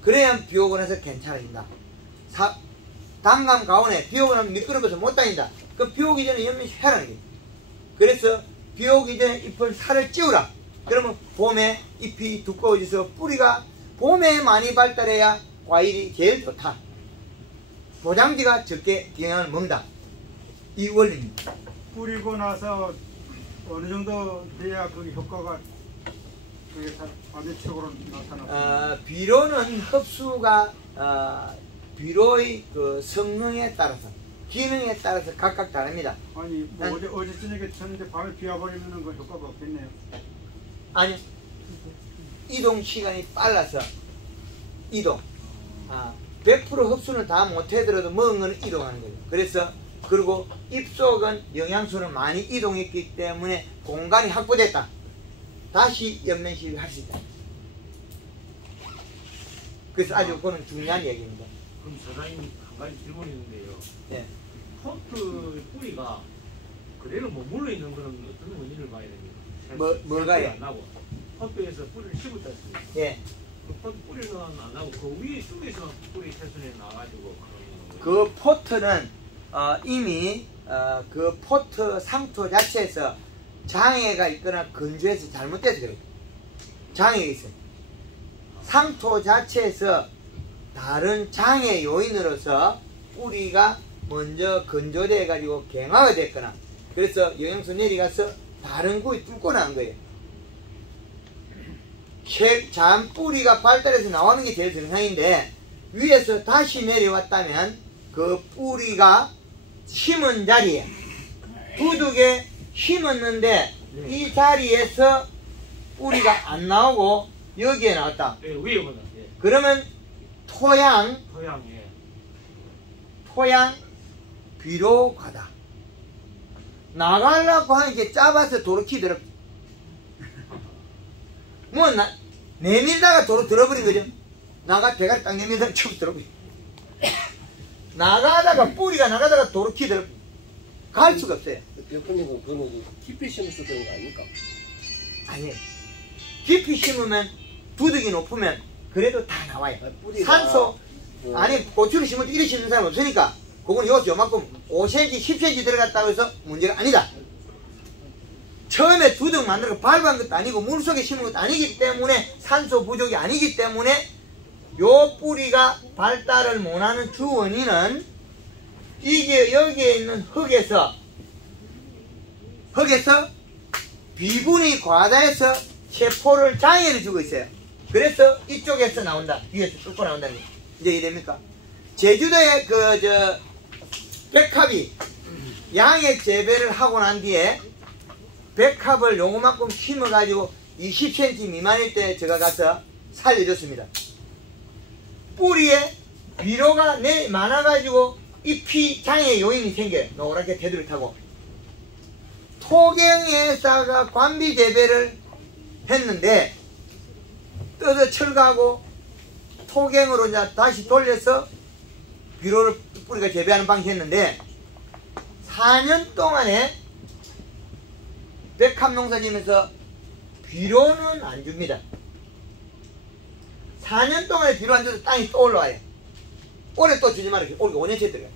그래야 비 오고 나서 괜찮아진다. 단감 가온에 비 오고 나면 미끄러워서 못 다닌다. 그럼 비 오기 전에 연면시비 해라는 거예요. 그래서 비 오기 전에 잎을 살을 찌우라. 그러면 봄에 잎이 두꺼워져서 뿌리가 봄에 많이 발달해야 과일이 제일 좋다. 보장지가 적게 영향을 먹는다. 이 원리입니다. 뿌리고 나서 어느 정도 돼야 그 효과가 그게 반대쪽으로 나타나? 비료는 흡수가 비료의 그 성능에 따라서 기능에 따라서 각각 다릅니다. 아니 뭐 어제 저녁에 쳤는데 밤에 비 와버리면 그 효과가 없겠네요. 아니 이동 시간이 빨라서 이동 100% 흡수는 다 못해더라도 먹은 거는 이동하는 거죠. 그래서 그리고 잎속은 영양소를 많이 이동했기 때문에 공간이 확보됐다. 다시 연면시비를 할 수 있다. 그래서 아주 그거는 중요한 얘기입니다. 그럼 사장님 한 가지 질문이 있는데요. 네. 펌프 뿌리가 그대로 머물러 있는 거는 어떤 원인을 봐야 됩니까? 뭐가요? 안 나고 포트에서 뿌리를 씹었다 했습니다. 예. 그 뿌리는 안 나고 그 위에 쪽에서 뿌리 새순에 나가지고 그 포트는 이미 그 포트 상토 자체에서 장애가 있거나 건조해서 잘못돼서 그래요. 장애가 있어요. 상토 자체에서 다른 장애 요인으로서 뿌리가 먼저 건조돼 가지고 갱화가 됐거나 그래서 영양소 내려가서 다른 구이 뚫고 나온 거예요. 잔 뿌리가 발달해서 나오는 게 제일 정상인데 위에서 다시 내려왔다면 그 뿌리가 심은 자리에 두둑에 심었는데 이 자리에서 뿌리가 안 나오고 여기에 나왔다. 예, 위에보다 예. 그러면 토양 비료가다. 나가려고 하는 게 짧아서 도로 키더라. 내밀다가 도로 들어버린 거죠. 대가리 딱 내밀다가 치고 들어버린. 나가다가 뿌리가 나가다가 도로 키더라. 갈 수가 없어요. 대표님은 그거는 깊이 심어서 그런 거 아닙니까? 아니, 깊이 심으면 두둑이 높으면 그래도 다 나와요. 뿌리가 산소 아니 고추를 심을 때 이리 심는 사람 없으니까 그건 요만큼 5cm 10cm 들어갔다고 해서 문제가 아니다. 처음에 두둑 만들고 밟은 것도 아니고 물속에 심은 것도 아니기 때문에 산소 부족이 아니기 때문에 요 뿌리가 발달을 못하는 주 원인은 이게 여기에 있는 흙에서 비분이 과다해서 세포를 장애를 주고 있어요. 그래서 이쪽에서 나온다. 위에서 뚫고 나온다는 게 이제 이해됩니까? 제주도에 백합이 양액 재배를 하고 난 뒤에 백합을 요만큼 심어가지고 20cm 미만일 때 제가 가서 살려줬습니다. 뿌리에 비료가 많아가지고 잎이 장애 요인이 생겨요. 노랗게 테두리 타고. 토경에다가 관비 재배를 했는데 뜯어 철가고 토경으로 이제 다시 돌려서 비료를 뿌리가 재배하는 방식 했는데 4년 동안에 백합 농사지면서 비료는 안 줍니다. 4년 동안에 비료 안 줘도 땅이 또 올라와요. 올해 또 주지 말아요. 올해 5년째 들어가요.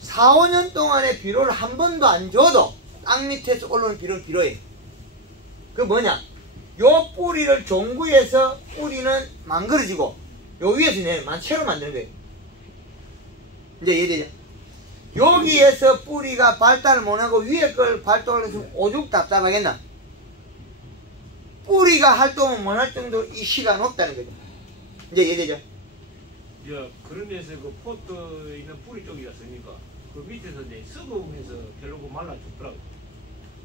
4, 5년 동안에 비료를 한 번도 안 줘도 땅 밑에서 올라오는 비료는 비료예요. 그 뭐냐? 요 뿌리를 종구에서 뿌리는 망그러지고 요 위에서 만채로 만드는 거예요. 이제 이해되죠? 여기에서 뿌리가 발달을 못하고 위에 걸 발달을 해서 오죽 답답하겠나? 뿌리가 활동을 못할 정도로 이시가 높다는 거죠. 이제 이해되죠? 야, 그러면서 그 포트 있는 뿌리 쪽이었으니까 그 밑에서 이제 썩어오면서 결국 말라 죽더라고요.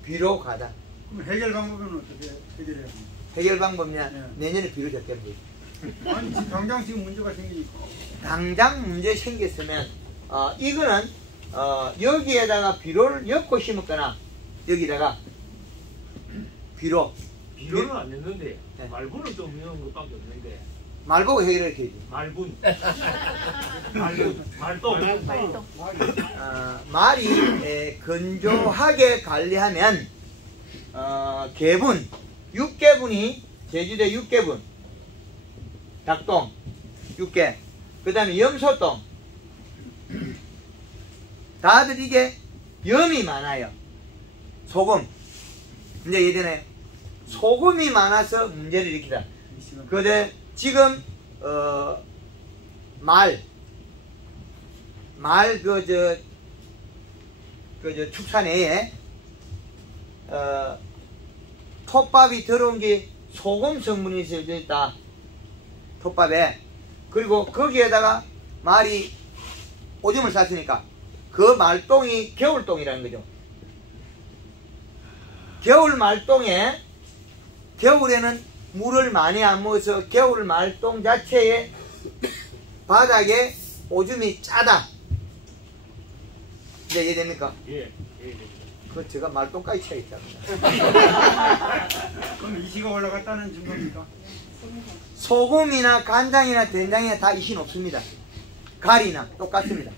비료 가다. 그럼 해결 방법은 어떻게 해결해야 합니까? 해결 방법이냐? 네. 내년에 비료 적게면 돼요. 아니 당장 지금 문제가 생기니까. 당장 문제 생겼으면 이거는 여기에다가 비료를 엮고 심었거나 여기다가 비료는 안 냈는데 네. 말분은 좀 이런 것밖에 없는데 말보고 해결을 해야지. 말분 말똥 말이 건조하게 관리하면 개분 6개분이 제주도 6개분 닭똥 6개 그 다음에 염소똥 다들 이게 염이 많아요. 소금 이제 예전에 소금이 많아서 문제를 일으키다. 그런데 지금 축산회에 톱밥이 들어온 게 소금 성분이 있다. 톱밥에. 그리고 거기에다가 말이 오줌을 쌌으니까 그 말똥이 겨울똥이라는 거죠. 겨울 말똥에 겨울에는 물을 많이 안 먹어서 겨울 말똥 자체에 바닥에 오줌이 짜다. 이제 이해됩니까? 예. 그 제가 말똥까지 쳐있다. 그럼 이시가 올라갔다는 증거입니까? 소금이나 간장이나 된장이나 다 이시 높습니다. 가리나 똑같습니다.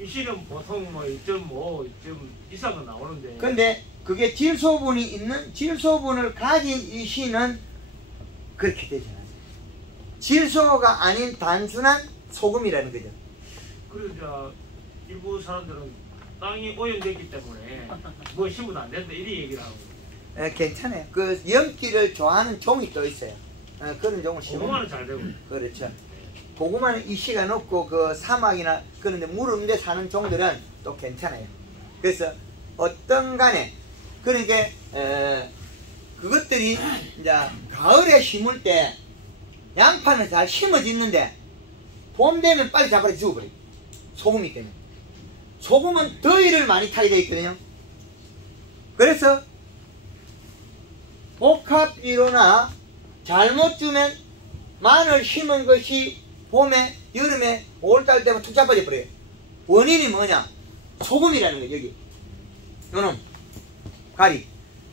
이씨는 보통 뭐 1.5, 1점 이상은 나오는데. 근데 그게 질소분이 있는 질소분을 가진 이 씨는 그렇게 되지 않아요. 질소가 아닌 단순한 소금이라는 거죠. 그래서 일부 사람들은 땅이 오염됐기 때문에 뭐 심어도 안 된다 이리 얘기를 하고. 괜찮아요. 그 염기를 좋아하는 종이 또 있어요. 그런 종을 심으면 고구마는 잘 되고. 그렇죠. 고구마는 이씨가 높고 그 사막이나 그런데 물 없는 데 사는 종들은 또 괜찮아요. 그래서 어떤 간에 그러니까 그것들이 이제 가을에 심을 때 양파는 잘 심어지는데 봄 되면 빨리 잡아서 죽어버려요. 소금이 때문에. 소금은 더위를 많이 타게 되어 있거든요. 그래서 복합비료나 잘못 주면 마늘 심은 것이 봄에 여름에 5월달 되면 툭 잡아져 버려요. 원인이 뭐냐? 소금이라는 거예요. 여기 요놈 가리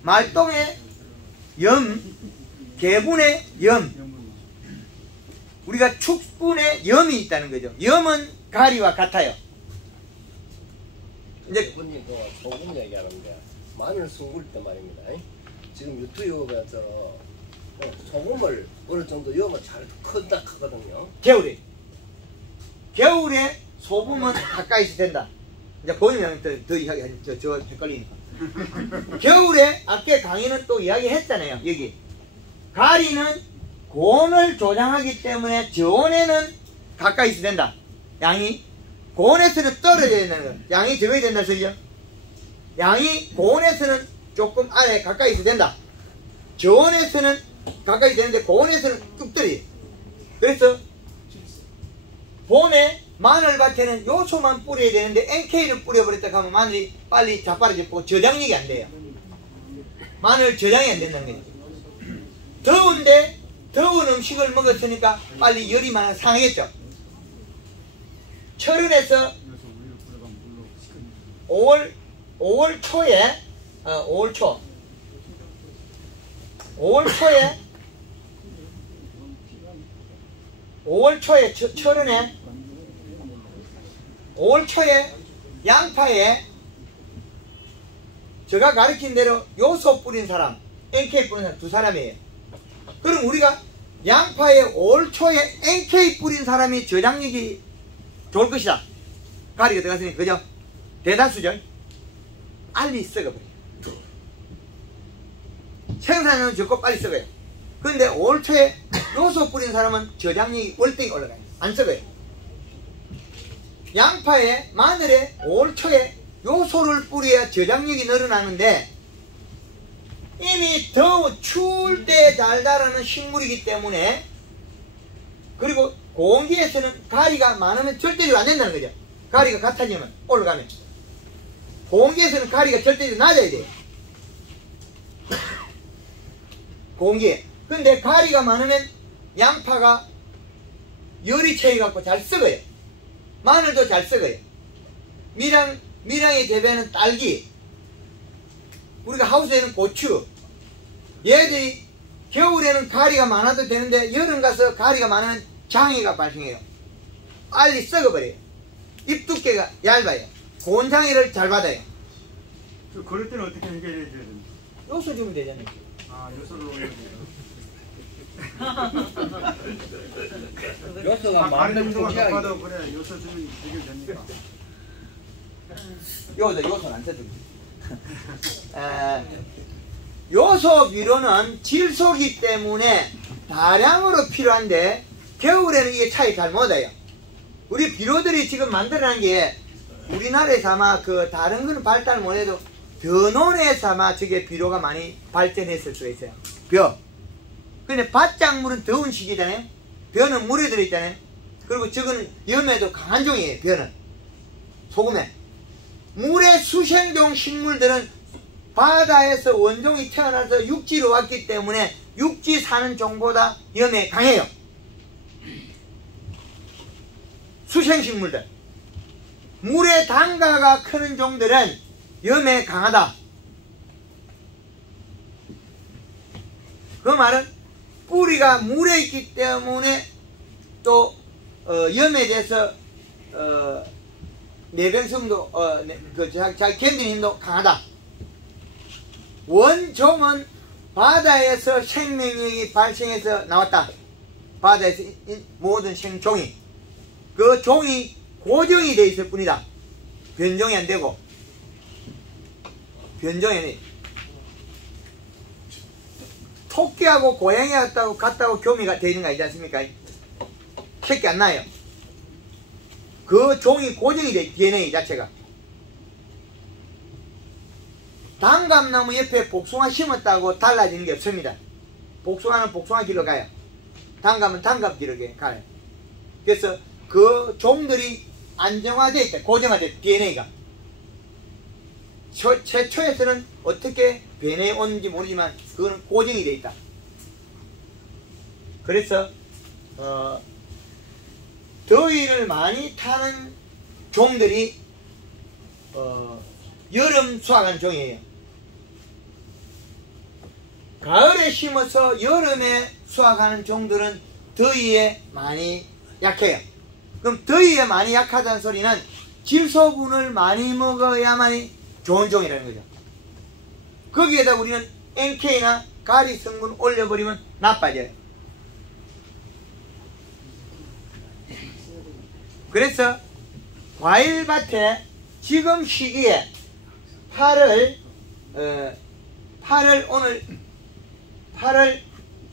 말똥의 염, 개분의 염, 우리가 축분의 염이 있다는 거죠. 염은 가리와 같아요. 이제 분이 그 소금 얘기하는데 마늘 숭굴 때 말입니다. 지금 유튜브에서 소금을 어느 정도 염을 잘 큰다 하거든요. 겨울에 소금은 가까이서 된다. 이제 보이면 더 이야기 저 헷갈리니까. 겨울에 아까 강의는 또 이야기했잖아요. 여기 가리는 고온을 조장하기 때문에 저온에는 가까이서 된다. 양이 고온에서는 떨어져야 된다는 거예요. 양이 적어야 된다는 소리죠. 양이 고온에서는 조금 아래 가까이서 된다. 저온에서는 가까이 되는데 고온에서는 뚝 떨어져요. 그래서 봄에 마늘밭에는 요소만 뿌려야 되는데 NK를 뿌려버렸다 하면 마늘이 빨리 자빠져고 저장력이 안 돼요. 마늘 저장이 안 된다는 거예요. 더운데 더운 음식을 먹었으니까 빨리 열이 많아 상하겠죠. 철원에서 5월 초에 5월 초에 철원에 5월 초에 양파에 제가 가르친 대로 요소 뿌린 사람, NK 뿌린 사람 두 사람이에요. 그럼 우리가 양파에 5월 초에 NK 뿌린 사람이 저장력이 좋을 것이다. 가리가 들어갔으니 그죠? 대다수죠. 빨리 썩어버려요. 생산량은 적고 빨리 썩어요. 그런데 5월 초에 요소 뿌린 사람은 저장력이 월등히 올라가요. 안 썩어요. 양파에 마늘에 5월 초에 요소를 뿌려야 저장력이 늘어나는데 이미 추울 때 잘 자라는 식물이기 때문에 그리고 공기에서는 가리가 많으면 절대적으로 안 된다는 거죠. 가리가 같아지면 올라가면 공기에서는 가리가 절대적으로 낮아야 돼요. 공기에. 근데 가리가 많으면 양파가 열이 채여갖고 잘 썩어요. 마늘도 잘 썩어요. 밀양의 재배는 딸기, 우리가 하우스에는 고추. 얘들이 겨울에는 가리가 많아도 되는데 여름 가서 가리가 많으면 장애가 발생해요. 빨리 썩어버려요. 잎 두께가 얇아요. 고온 장애를 잘 받아요. 그럴 때는 어떻게 해결해 줘야 됩니까? 요소 주면 되잖아요. 아, 요소를 올려야 돼요. 요소가 가리 많은 농도가 포기하기. 높아도 그래 요소 주면 해결됩니까? 요소는 안 써줍니다. 요소 비료는 질소기 때문에 다량으로 필요한데 겨울에는 이게 차이 잘 못 와요. 우리 비료들이 지금 만들어낸 게 우리나라에서 아마 그 다른 거는 발달 못해도 벼논에서 아마 저게 비료가 많이 발전했을 수가 있어요. 벼. 근데 밭작물은 더운 시기잖아요. 벼는 물에 들어있잖아요. 그리고 저거는 염에도 강한 종이에요. 벼는 소금에. 물의 수생종 식물들은 바다에서 원종이 태어나서 육지로 왔기 때문에 육지 사는 종보다 염에 강해요. 수생식물들. 물에 담가가 크는 종들은 염에 강하다. 그 말은 뿌리가 물에 있기 때문에 또 염에 대해서 내변성도 잘 견디는 힘도 강하다. 원종은 바다에서 생명력이 발생해서 나왔다. 바다에서 모든 생종이 그 종이 고정이 돼 있을 뿐이다. 변종이 안 되고 변종이 토끼하고 고양이 같다고 교미가 되는 거 아니지 않습니까? 새끼 안 나요. 그 종이 고정이 돼, DNA 자체가. 단감나무 옆에 복숭아 심었다고 달라지는 게 없습니다. 복숭아는 복숭아 길로 가요. 단감은 단감 길로 가요. 그래서 그 종들이 안정화되어 있다. 고정화되어 있다. DNA가. 최초에서는 어떻게 변해 오는지 모르지만 그거는 고정이 되어 있다. 그래서 더위를 많이 타는 종들이 여름 수확하는 종이에요. 가을에 심어서 여름에 수확하는 종들은 더위에 많이 약해요. 그럼 더위에 많이 약하다는 소리는 질소분을 많이 먹어야만 좋은 종이라는 거죠. 거기에다 우리는 NK나 가리 성분 올려버리면 나빠져요. 그래서 과일밭에 지금 시기에 8월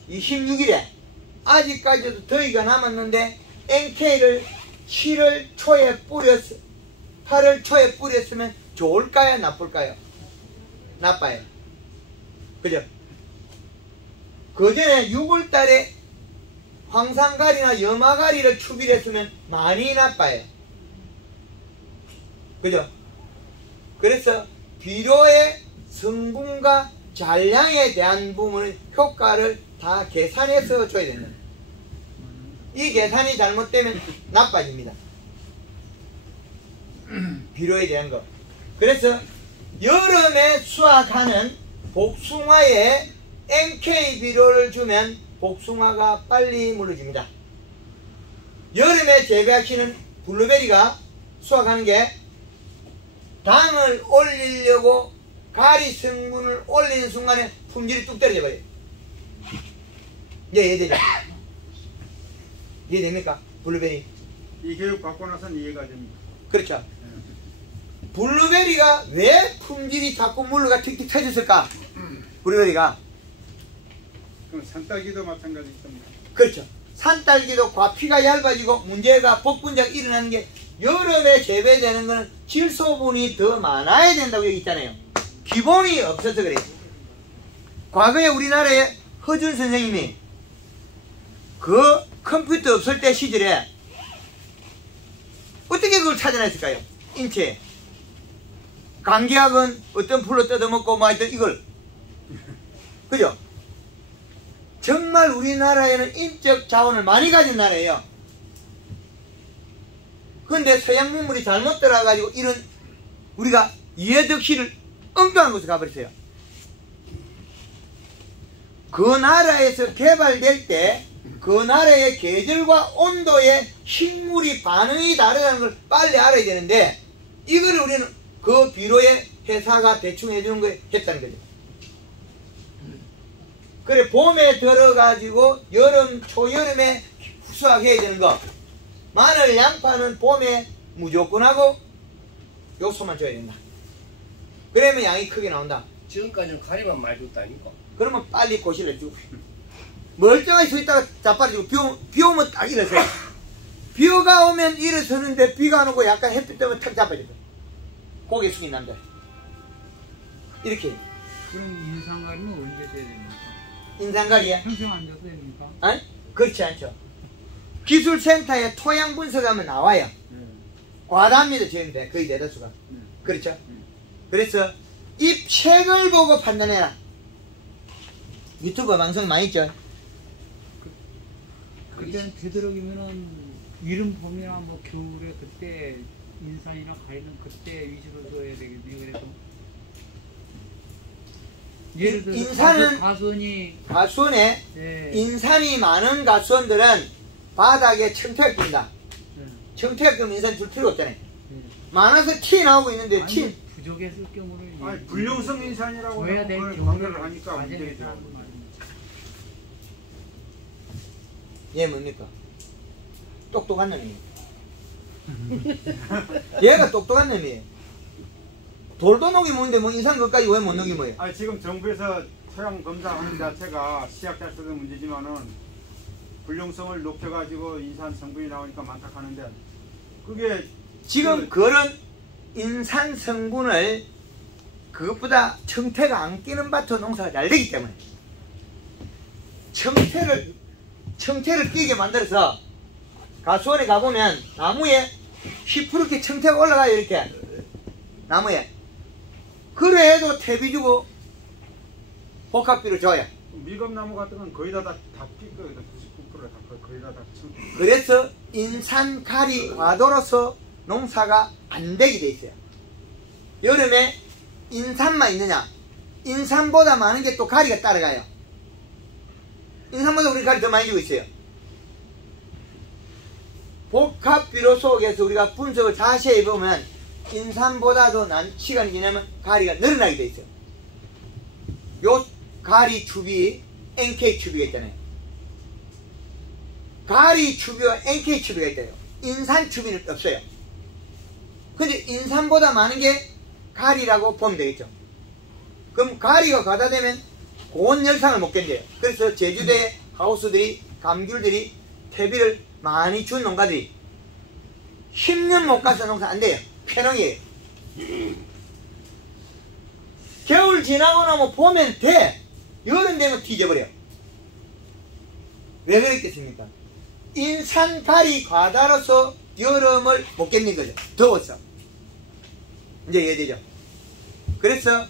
26일에 아직까지도 더위가 남았는데 NK를 7월 초에 8월 초에 뿌렸으면 좋을까요? 나쁠까요? 나빠요. 그죠? 그 전에 6월 달에 황산가리나 염화가리를 추비했으면 많이 나빠요. 그죠? 그래서 비료의 성분과 잔량에 대한 부분의 효과를 다 계산해서 줘야 된다. 이 계산이 잘못되면 나빠집니다. 비료에 대한 거. 그래서 여름에 수확하는 복숭아에 NK 비료를 주면 복숭아가 빨리 물러집니다. 여름에 재배하시는 블루베리가 수확하는 게 당을 올리려고 가리 성분을 올리는 순간에 품질이 뚝 떨어져 버려요. 이해되죠? 이해됩니까? 블루베리. 이 교육 받고 나서는 이해가 됩니다. 그렇죠. 블루베리가 왜 품질이 자꾸 물러가 틱틱 터졌을까? 블루베리가. 그럼 산딸기도 마찬가지입니다. 그렇죠. 산딸기도 과피가 얇아지고 문제가 복분자가 일어나는 게 여름에 재배되는 거는 질소분이 더 많아야 된다고 여기 있잖아요. 기본이 없어서 그래요. 과거에 우리나라에 허준 선생님이 그 컴퓨터 없을 때 시절에 어떻게 그걸 찾아냈을까요? 인체에. 감기약은 어떤 풀로 뜯어먹고 뭐 하여튼 이걸. 그죠? 정말 우리나라에는 인적 자원을 많이 가진 나라예요. 그런데 서양 문물이 잘못 들어가가지고 이런 우리가 이해득실을 엉뚱한 곳에 가버렸어요. 그 나라에서 개발될 때 그 나라의 계절과 온도에 식물이 반응이 다르다는 걸 빨리 알아야 되는데 이거를 우리는 그 비료의 회사가 대충 해주는 거에 했다는 거죠. 그래 봄에 들어가지고 초여름에 수확해야 되는 거. 마늘, 양파는 봄에 무조건 하고 요소만 줘야 된다. 그러면 양이 크게 나온다. 지금까지는 가리만 많이 줬다니까. 그러면 빨리 고시를 주고 멀쩡하게 서 있다가 자빠지고 비 오면 딱 일어서요. 비가 오면 일어서는데 비가 안 오고 약간 햇빛 때문에 탁 자빠져요. 고개 숙인 남자. 이렇게. 그럼 인상가리는 언제 돼야 됩니까? 인상가리야? 평생 앉아서 됩니까? 아니? 그렇지 않죠. 기술센터에 토양 분석하면 나와요. 과다합니다. 지금 거의 대다수가. 그렇죠? 그래서 이 책을 보고 판단해라. 유튜브 방송 많이 있죠? 그때는 되도록이면은 이름 봄이나 뭐 겨울에 그때 인산이나 가리는 그때 위주로 둬야 되겠네요. 그래서 예를 들어서 인산은 가수원에 네. 인산이 많은 가수원들은 바닥에 청태액 둔다. 네. 청태액 좀 인산 줄 필요 없잖아요. 네. 많아서 티 나오고 있는데 아니, 티 부족했을 경우는 아니 불용성 인산이라고 줘야 될 그걸 경우를 관계를 하니까 가져야 문제죠. 된다는 말입니다. 얘 뭡니까? 똑똑한 놈이에요. 얘가 똑똑한 놈이에요. 돌도 녹이 뭐인데 뭐 인산 것까지 왜 못 녹이 뭐예요? 아니 지금 정부에서 토양 검사하는 자체가 시약자료도 문제지만은 불용성을 높여가지고 인산 성분이 나오니까 많다 하는데 그게 지금 그런 인산 성분을 그것보다 청태가 안 끼는 밭도 농사가 잘 되기 때문에 청태를 끼게 만들어서 가수원에 가보면 나무에 시퍼렇게 청태가 올라가요. 이렇게 나무에. 그래도 퇴비 주고 복합비로 줘요. 밀감나무 같은 건 거의 다 낄 거예요. 99%가 다 거의 다 청. 그래서 인산 가리 과도로서 농사가 안 되게 돼 있어요. 여름에 인산만 있느냐? 인산보다 많은 게 또 가리가 따라가요. 인산보다 우리 가리 더 많이 주고 있어요. 복합비료 속에서 우리가 분석을 자세히 보면 인산보다도 난 시간이 지나면 가리가 늘어나게 돼 있어요. 요 가리 추비, NK 추비가 있잖아요. 가리 추비와 NK 추비가 있대요. 인산 추비는 없어요. 근데 인산보다 많은 게 가리라고 보면 되겠죠. 그럼 가리가 과다되면 고온 열상을 못 견뎌요. 그래서 제주도의 하우스들이, 감귤들이 퇴비를 많이 준 농가들이 10년 못 가서 농사 안 돼요. 폐농이에요. 겨울 지나고 나면 보면 돼. 여름 되면 뒤져버려요. 왜 그랬겠습니까? 인산 가리 과다로서 여름을 못 견딘 거죠. 더워서. 이제 이해되죠? 그래서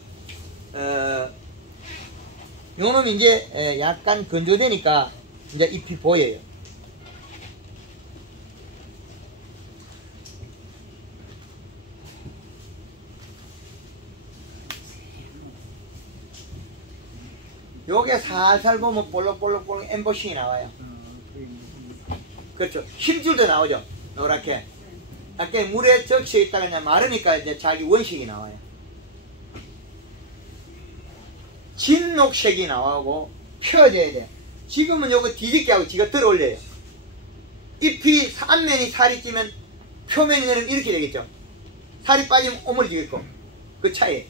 요놈이 이제 약간 건조되니까 이제 잎이 보여요. 요게 살살 보면 볼록볼록 엠보싱이 나와요. 그렇죠. 힘줄도 나오죠. 노랗게. 아까 물에 적셔 있다가 그냥 마르니까 이제 자기 원식이 나와요. 진녹색이 나오고 펴져야 돼. 지금은 요거 뒤집게 하고 지가 들어 올려요. 잎이 앞면이 살이 찌면 표면이 내리면 이렇게 되겠죠. 살이 빠지면 오므려지겠고. 그 차이.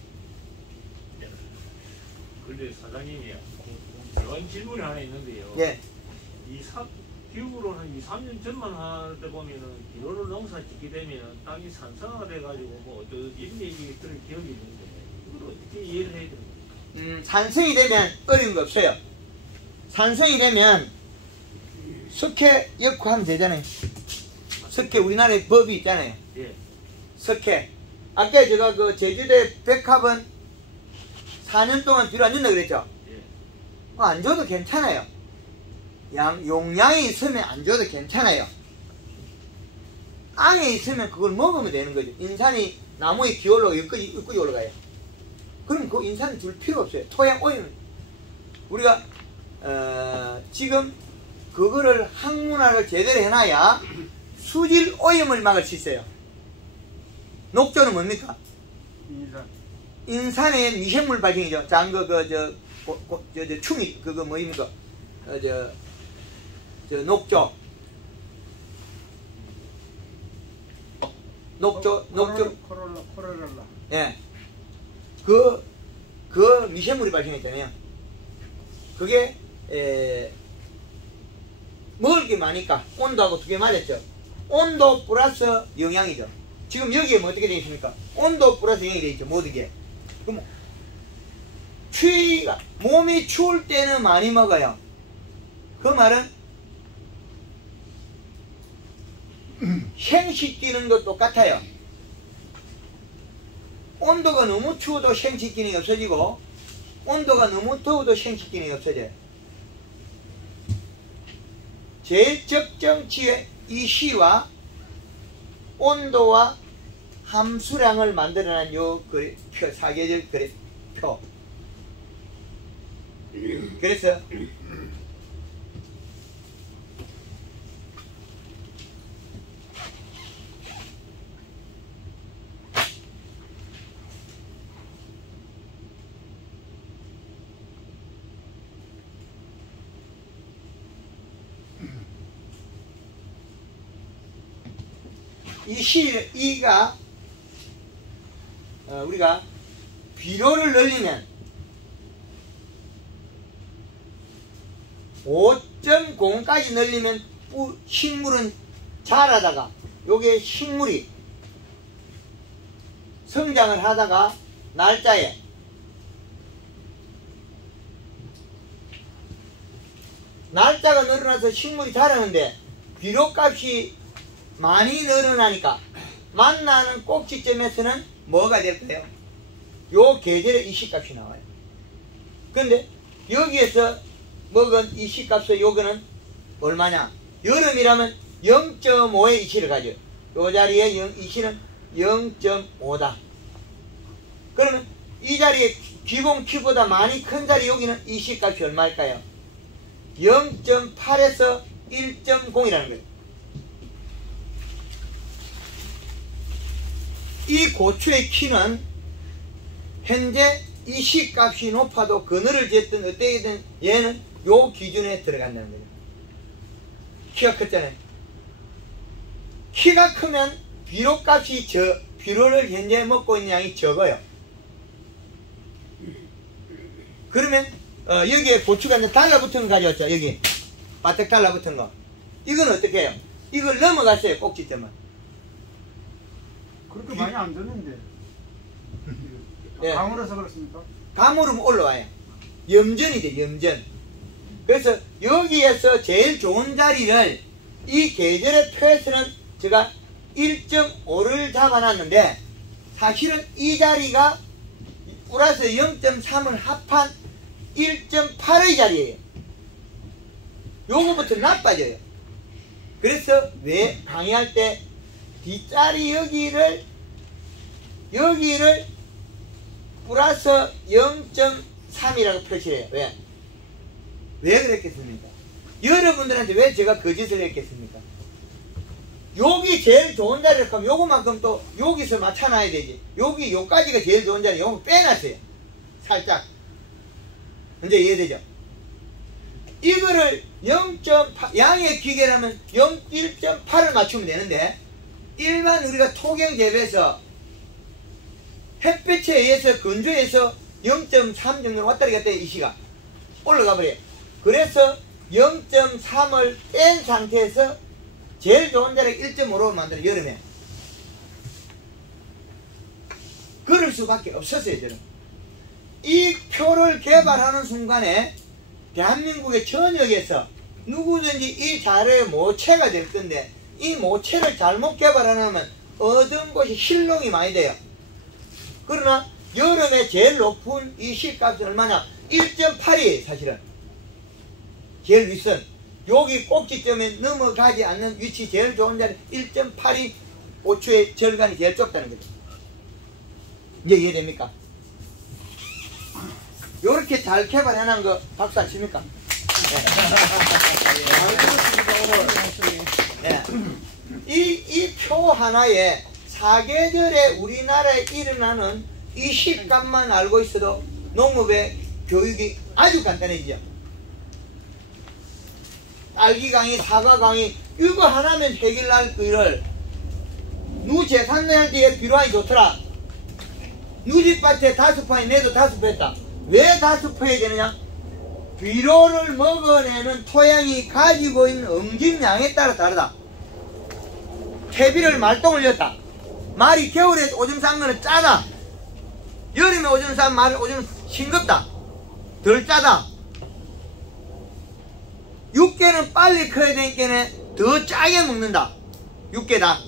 근데 사장님이요. 그런 질문이 하나 있는데요. 예. 기후로 한 2, 3년 전만 할 때 보면은 비료를 농사 짓게 되면은 땅이 산성화 돼가지고 뭐 어떤 이런 얘기 들은 기억이 있는데 이걸 어떻게 이해를 해야 됩니까? 산성이 되면 어려운 거 없어요. 산성이 되면 석회 역화하면 되잖아요. 석회 우리나라에 법이 있잖아요. 예. 석회. 아까 제가 그 제주도의 백합은 4년 동안 비료 안 준다 그랬죠? 예. 안 줘도 괜찮아요. 용량이 있으면 안 줘도 괜찮아요. 안에 있으면 그걸 먹으면 되는 거죠. 인산이 나무에 기어올라가 여기까지 올라가요. 그럼 그 인산을 줄 필요 없어요. 토양 오염. 우리가 지금 그거를 항문화를 제대로 해놔야 수질 오염을 막을 수 있어요. 녹조는 뭡니까? 인산의 미생물 발생이죠. 장거 충이 그거 뭐입니까? 녹조. 코로렐라. 예. 그 미생물이 발생했잖아요. 그게, 먹을 게 많으니까 온도하고 두 개 맞았죠. 온도 플러스 영양이죠. 지금 여기에 뭐 어떻게 되어 있습니까? 온도 플러스 영양이 되어 있죠. 모든 게. 그럼, 몸이 추울 때는 많이 먹어요. 그 말은 생식 기능도 똑같아요. 온도가 너무 추워도 생식 기능이 없어지고 온도가 너무 더워도 생식 기능이 없어져요. 제일 적정치의 이 시와 온도와 함수량을 만들어낸 요 사계절 표. 그래서 이가 우리가 비료를 늘리면 5.0까지 늘리면 식물은 자라다가 요게 식물이 성장을 하다가 날짜에 날짜가 늘어나서 식물이 자라는데 비료값이 많이 늘어나니까 만나는 꼭지점에서는 뭐가 될까요? 요 계절의 이시값이 나와요. 근데 여기에서 먹은 이시값의 요거는 얼마냐? 여름이라면 0.5의 이시를 가져요. 요 자리에 이시는 0.5다. 그러면 이 자리에 기본 키보다 많이 큰 자리 여기는 이시값이 얼마일까요? 0.8에서 1.0이라는 거예요. 이 고추의 키는 현재 이시값이 높아도 그늘을 지었든 어떻게든 얘는 요 기준에 들어간다는 거예요. 키가 컸잖아요. 키가 크면 비료값이 비료를 현재 먹고 있는 양이 적어요. 그러면 여기에 고추가 이제 달라붙은 거 가져왔죠. 여기 바짝 달라붙은 거. 이건 어떻게 해요? 이걸 넘어갔어요. 꼭지점은. 그렇게 많이 안 줬는데. 예. 강으로서 그렇습니까? 가물으면 올라와요. 염전이 돼, 염전. 그래서 여기에서 제일 좋은 자리를 이 계절의 표에서는 제가 1.5를 잡아놨는데 사실은 이 자리가 플러스 0.3을 합한 1.8의 자리예요. 요거부터 나빠져요. 그래서 왜 강의할 때 뒷자리 여기를 플러스 0.3이라고 표시해요. 왜? 왜 그랬겠습니까? 여러분들한테 왜 제가 그 짓을 했겠습니까? 여기 제일 좋은 자리를 하면 요거만큼 또 여기서 맞춰놔야 되지. 여기 요까지가 제일 좋은 자리 요거 빼놨어요. 살짝. 이제 이해되죠? 이거를 0.8 양의 기계라면 1.8을 맞추면 되는데 일반 우리가 토경 재배에서 햇빛에 의해서 건조해서 0.3 정도로 왔다리 갔다리 이 시가 올라가 버려요. 그래서 0.3을 뺀 상태에서 제일 좋은 자리 1.5로 만들어 여름에. 그럴 수밖에 없었어요. 저는 이 표를 개발하는 순간에 대한민국의 전역에서 누구든지 이 자료의 모체가 될 건데 이 모체를 잘못 개발하면 얻은 것이 실롱이 많이 돼요. 그러나 여름에 제일 높은 이 시값은 얼마냐? 1.8이에요. 사실은 제일 윗선 여기 꼭지점에 넘어가지 않는 위치 제일 좋은 자리 1.8이 고추의 절간이 제일 좁다는 거죠. 이제 이해됩니까? 요렇게 잘 개발해놓은 거 박수 안 칩니까? 네. 이 표 하나에 사계절에 우리나라에 일어나는 이 시값만 알고 있어도 농업의 교육이 아주 간단해지죠. 딸기 강의, 사과 강의 이거 하나면 해결할 거를 누제산자한테 비료하기 좋더라. 누집밭에 5포에 내도 5포 했다. 왜 5포 해야 되느냐? 비료를 먹어내는 토양이 가지고 있는 응집량에 따라 다르다. 퇴비를 말똥을 넣었다. 말이 겨울에 오줌 싼 거는 짜다. 여름에 오줌 싼 말은 오줌 싱겁다. 덜 짜다. 육개는 빨리 커야 되니까 더 짜게 먹는다. 육개다.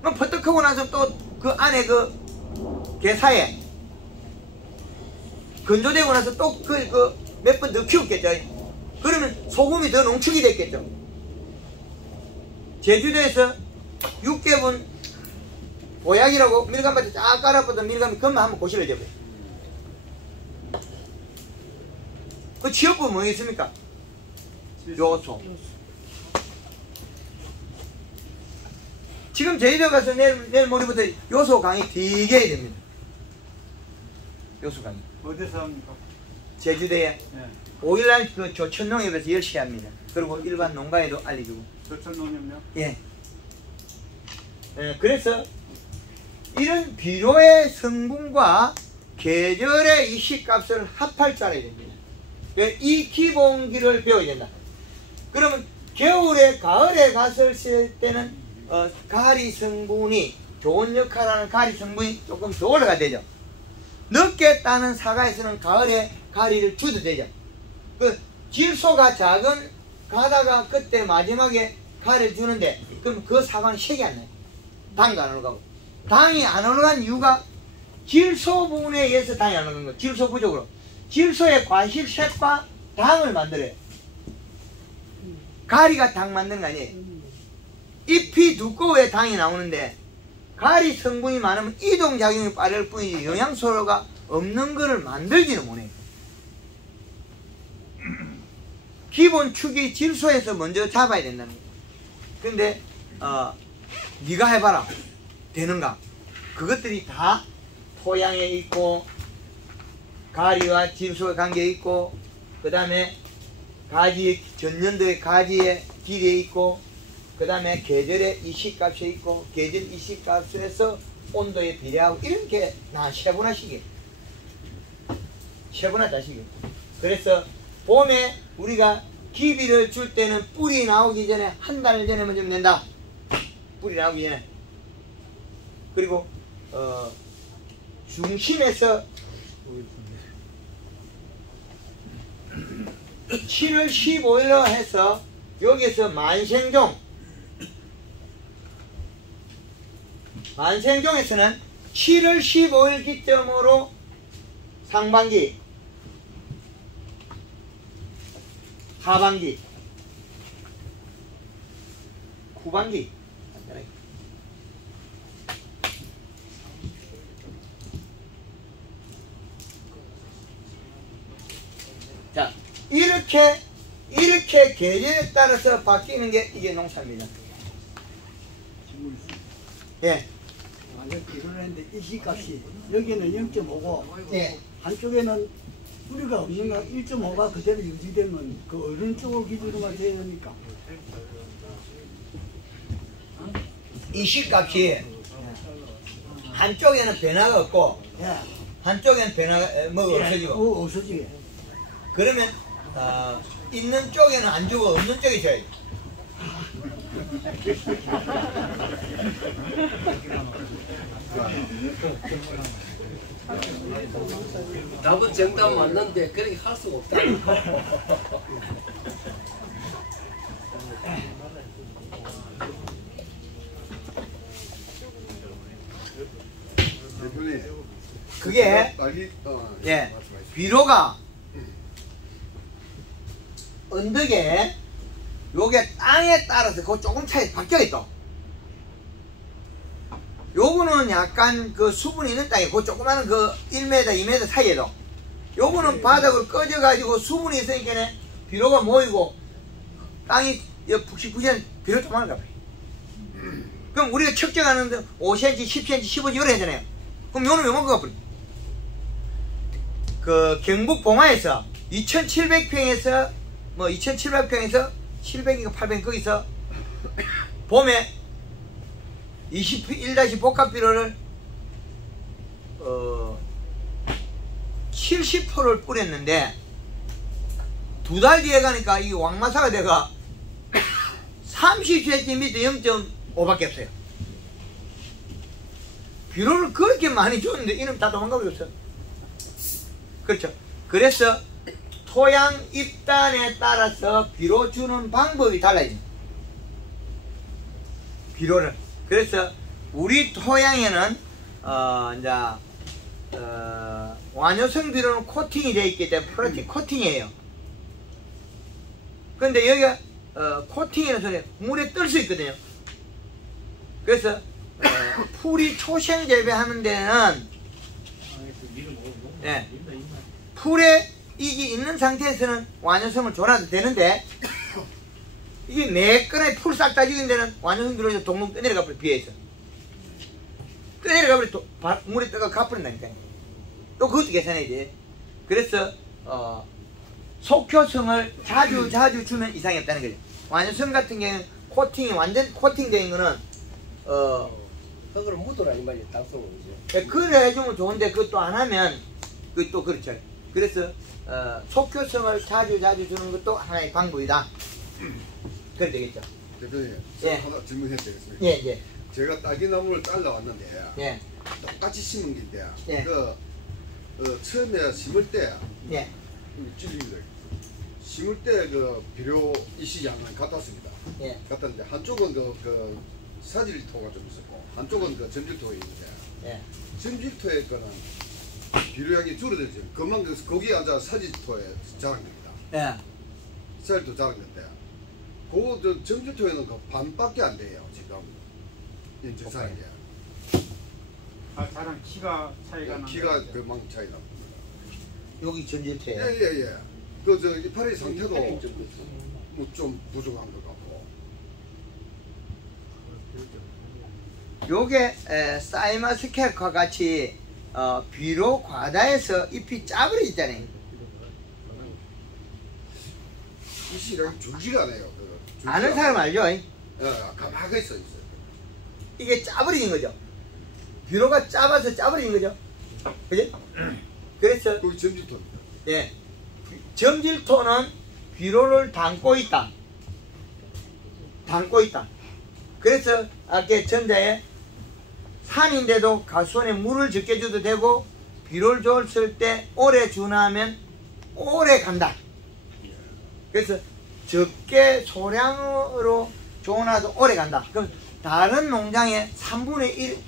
그럼 퍼뜩하고 나서 또 그 안에 그 게사에 건조되고 나서 또 몇 번 더 키웠겠죠. 그러면 소금이 더 농축이 됐겠죠. 제주도에서 육개분 보약이라고 밀감밭에 쫙 깔아보던 밀감이 금방 한번 고실러져 버려요. 그 취업부 뭐겠습니까? 요소. 지금 제주도 가서 내일 모레부터 요소 강의 되게 해야 됩니다. 요소 강의. 어디서 합니까? 제주도에 네. 5일날 그 조천농협에서 열심히 합니다. 그리고 일반 농가에도 알려주고. 조천농협요? 예. 그래서 이런 비료의 성분과 계절의 이 식값을 합할 줄 알아야 됩니다. 이 기본기를 배워야 된다. 그러면 겨울에 가을에 갔을 때는 가리 성분이 좋은 역할을 하는 가리 성분이 조금 더 올라가야 되죠. 늦게 따는 사과에서는 가을에 가리를 줘도 되죠. 그 질소가 작은 가다가 그때 마지막에 가리를 주는데 그럼 그 사과는 색이 안 나요. 당도 안 올라가고. 당이 안 올라간 이유가 질소 부분에 의해서 당이 안 올라간 거예요. 질소 부족으로. 질소의 과실색과 당을 만들어요. 가리가 당 만드는 거 아니에요. 잎이 두꺼워야 당이 나오는데 가리 성분이 많으면 이동작용이 빠를 뿐이지 영양소가 없는 거를 만들지는 못해요. 기본 축이 질소에서 먼저 잡아야 된다는 거예요. 근데 네가 해봐라. 되는가? 그것들이 다 토양에 있고 가리와 질소의 관계에 있고 그 다음에 가지 전년도의 가지의 길이에 있고 그 다음에 계절의 이식값에 있고 계절 이식값에서 온도에 비례하고 이렇게 나 세분화식이에요. 세분화자식이에요. 그래서 봄에 우리가 기비를 줄 때는 뿌리 나오기 전에 한 달 전에만 주면 된다. 뿌리 나오기 전에. 그리고 중심에서 7월 15일로 해서 여기서 만생종에서는 7월 15일 기점으로 상반기, 하반기, 후반기. 자, 이렇게 계절에 따라서 바뀌는 게 이게 농사입니다. 예. 만약 비료를 했는데 일시값이 여기는 0.5고 예. 한쪽에는 뿌리가 없는 거 1.5가 그대로 유지되면 그 어느 쪽을 기준으로만 돼야 되니까 이식값이 한쪽에는 변화가 없고 예. 한쪽에는 변화가 없어지고 없어지게. 그러면 있는 쪽에는 안 주고 없는 쪽에 줘야지. 답은 정답 맞는데 그렇게 할 수가 없다. 그게 예 비료가 언덕에 요게 땅에 따라서 그 조금 차이 바뀌어 있다. 요거는 약간 그 수분이 있는 땅에 그 조그마한 그 1m, 2m 사이에도 요거는 바닥으로 꺼져가지고 수분이 있으니까 비료가 모이고 땅이 푹신푹신 비료 조그마한 거 그럼 우리가 측정하는데 5cm, 10cm, 15cm 이래 하잖아요. 그럼 요는 요만큼 가버려. 그 경북 봉화에서 2700평에서 뭐 2700평에서 700인가 800 거기서 봄에 21- 복합 비료를 70%를 뿌렸는데 두 달 뒤에 가니까 이 왕마사가 돼가 30cm 0.5밖에 없어요. 비료를 그렇게 많이 줬는데 이놈 다 도망가 버렸어. 그렇죠. 그래서 토양 입단에 따라서 비료 주는 방법이 달라요. 비료를. 그래서 우리 토양에는 완효성 비료는 코팅이 되어 있기 때문에 프로틴 코팅이에요. 근데 여기가 코팅이라는 소리 물에 뜰 수 있거든요. 그래서 풀이 초생 재배하는 데는 예, 풀에 이게 있는 상태에서는 완효성을 줘놔도 되는데 이게 매끈하게 풀 싹 다 죽인 데는 완효성 비료에서 동동 떠내려가 버려. 비에서 떠내려가 버려. 물에 떠가 가버린다니까요. 또 그것도 계산해야지. 그래서 속효성을 자주 주면 이상이 없다는 거죠. 완효성 같은 경우는 코팅이 완전 코팅된 거는 흙을 묻어라 이 말이야 땅속으로 이제. 그래 해주면 좋은데 그것도 안 하면 그것도 그렇죠. 그래서 속효성을 자주 주는 것도 하나의 방법이다. 그래 되겠죠. 대표님, 예. 하나 질문해도 되겠습니까? 예. 제가 딸기나무를 잘라왔는데 예. 똑같이 심은 게 있대요. 예. 처음에 심을 때 예. 찔립니다. 심을 때 그 비료 이시장은 같았습니다. 예. 같았는데 한쪽은 그 사질토가 좀 있었고 한쪽은 그 점질토가 있는데 예. 점질토의 거는 비료량이 줄어들죠. 그만 거기에 앉아 사질토에 자란 겁니다. 예. 사질토 자란 건데 그 점질토에는 그 반밖에 안 돼요. 지금 현재 상황이. 자랑 키가 차이가 키가 그만 차이 납니다. 여기 전질태예요. 예예예. 그 이파리 상태도 뭐 좀 부족한 것 같고. 요게 사이마스캑과 같이 비료 과다해서 잎이 짜버려 있잖아요. 이 씨랑 줄지가 않아요. 아는 사람 알죠? 가만히 있어요. 이게 짜버리는 거죠. 비료가 짜봐서 짜버리는 거죠. 그죠? 그래서 거기 점질토입니다. 예, 점질토는 비료를 담고 있다. 그래서 아까 전자에 산인데도 가수원에 물을 적게 줘도 되고 비료를 줬을 때 오래 주나면 오래 간다. 그래서 적게 소량으로 줘놔도 오래 간다. 그럼 다른 농장의 3분의 1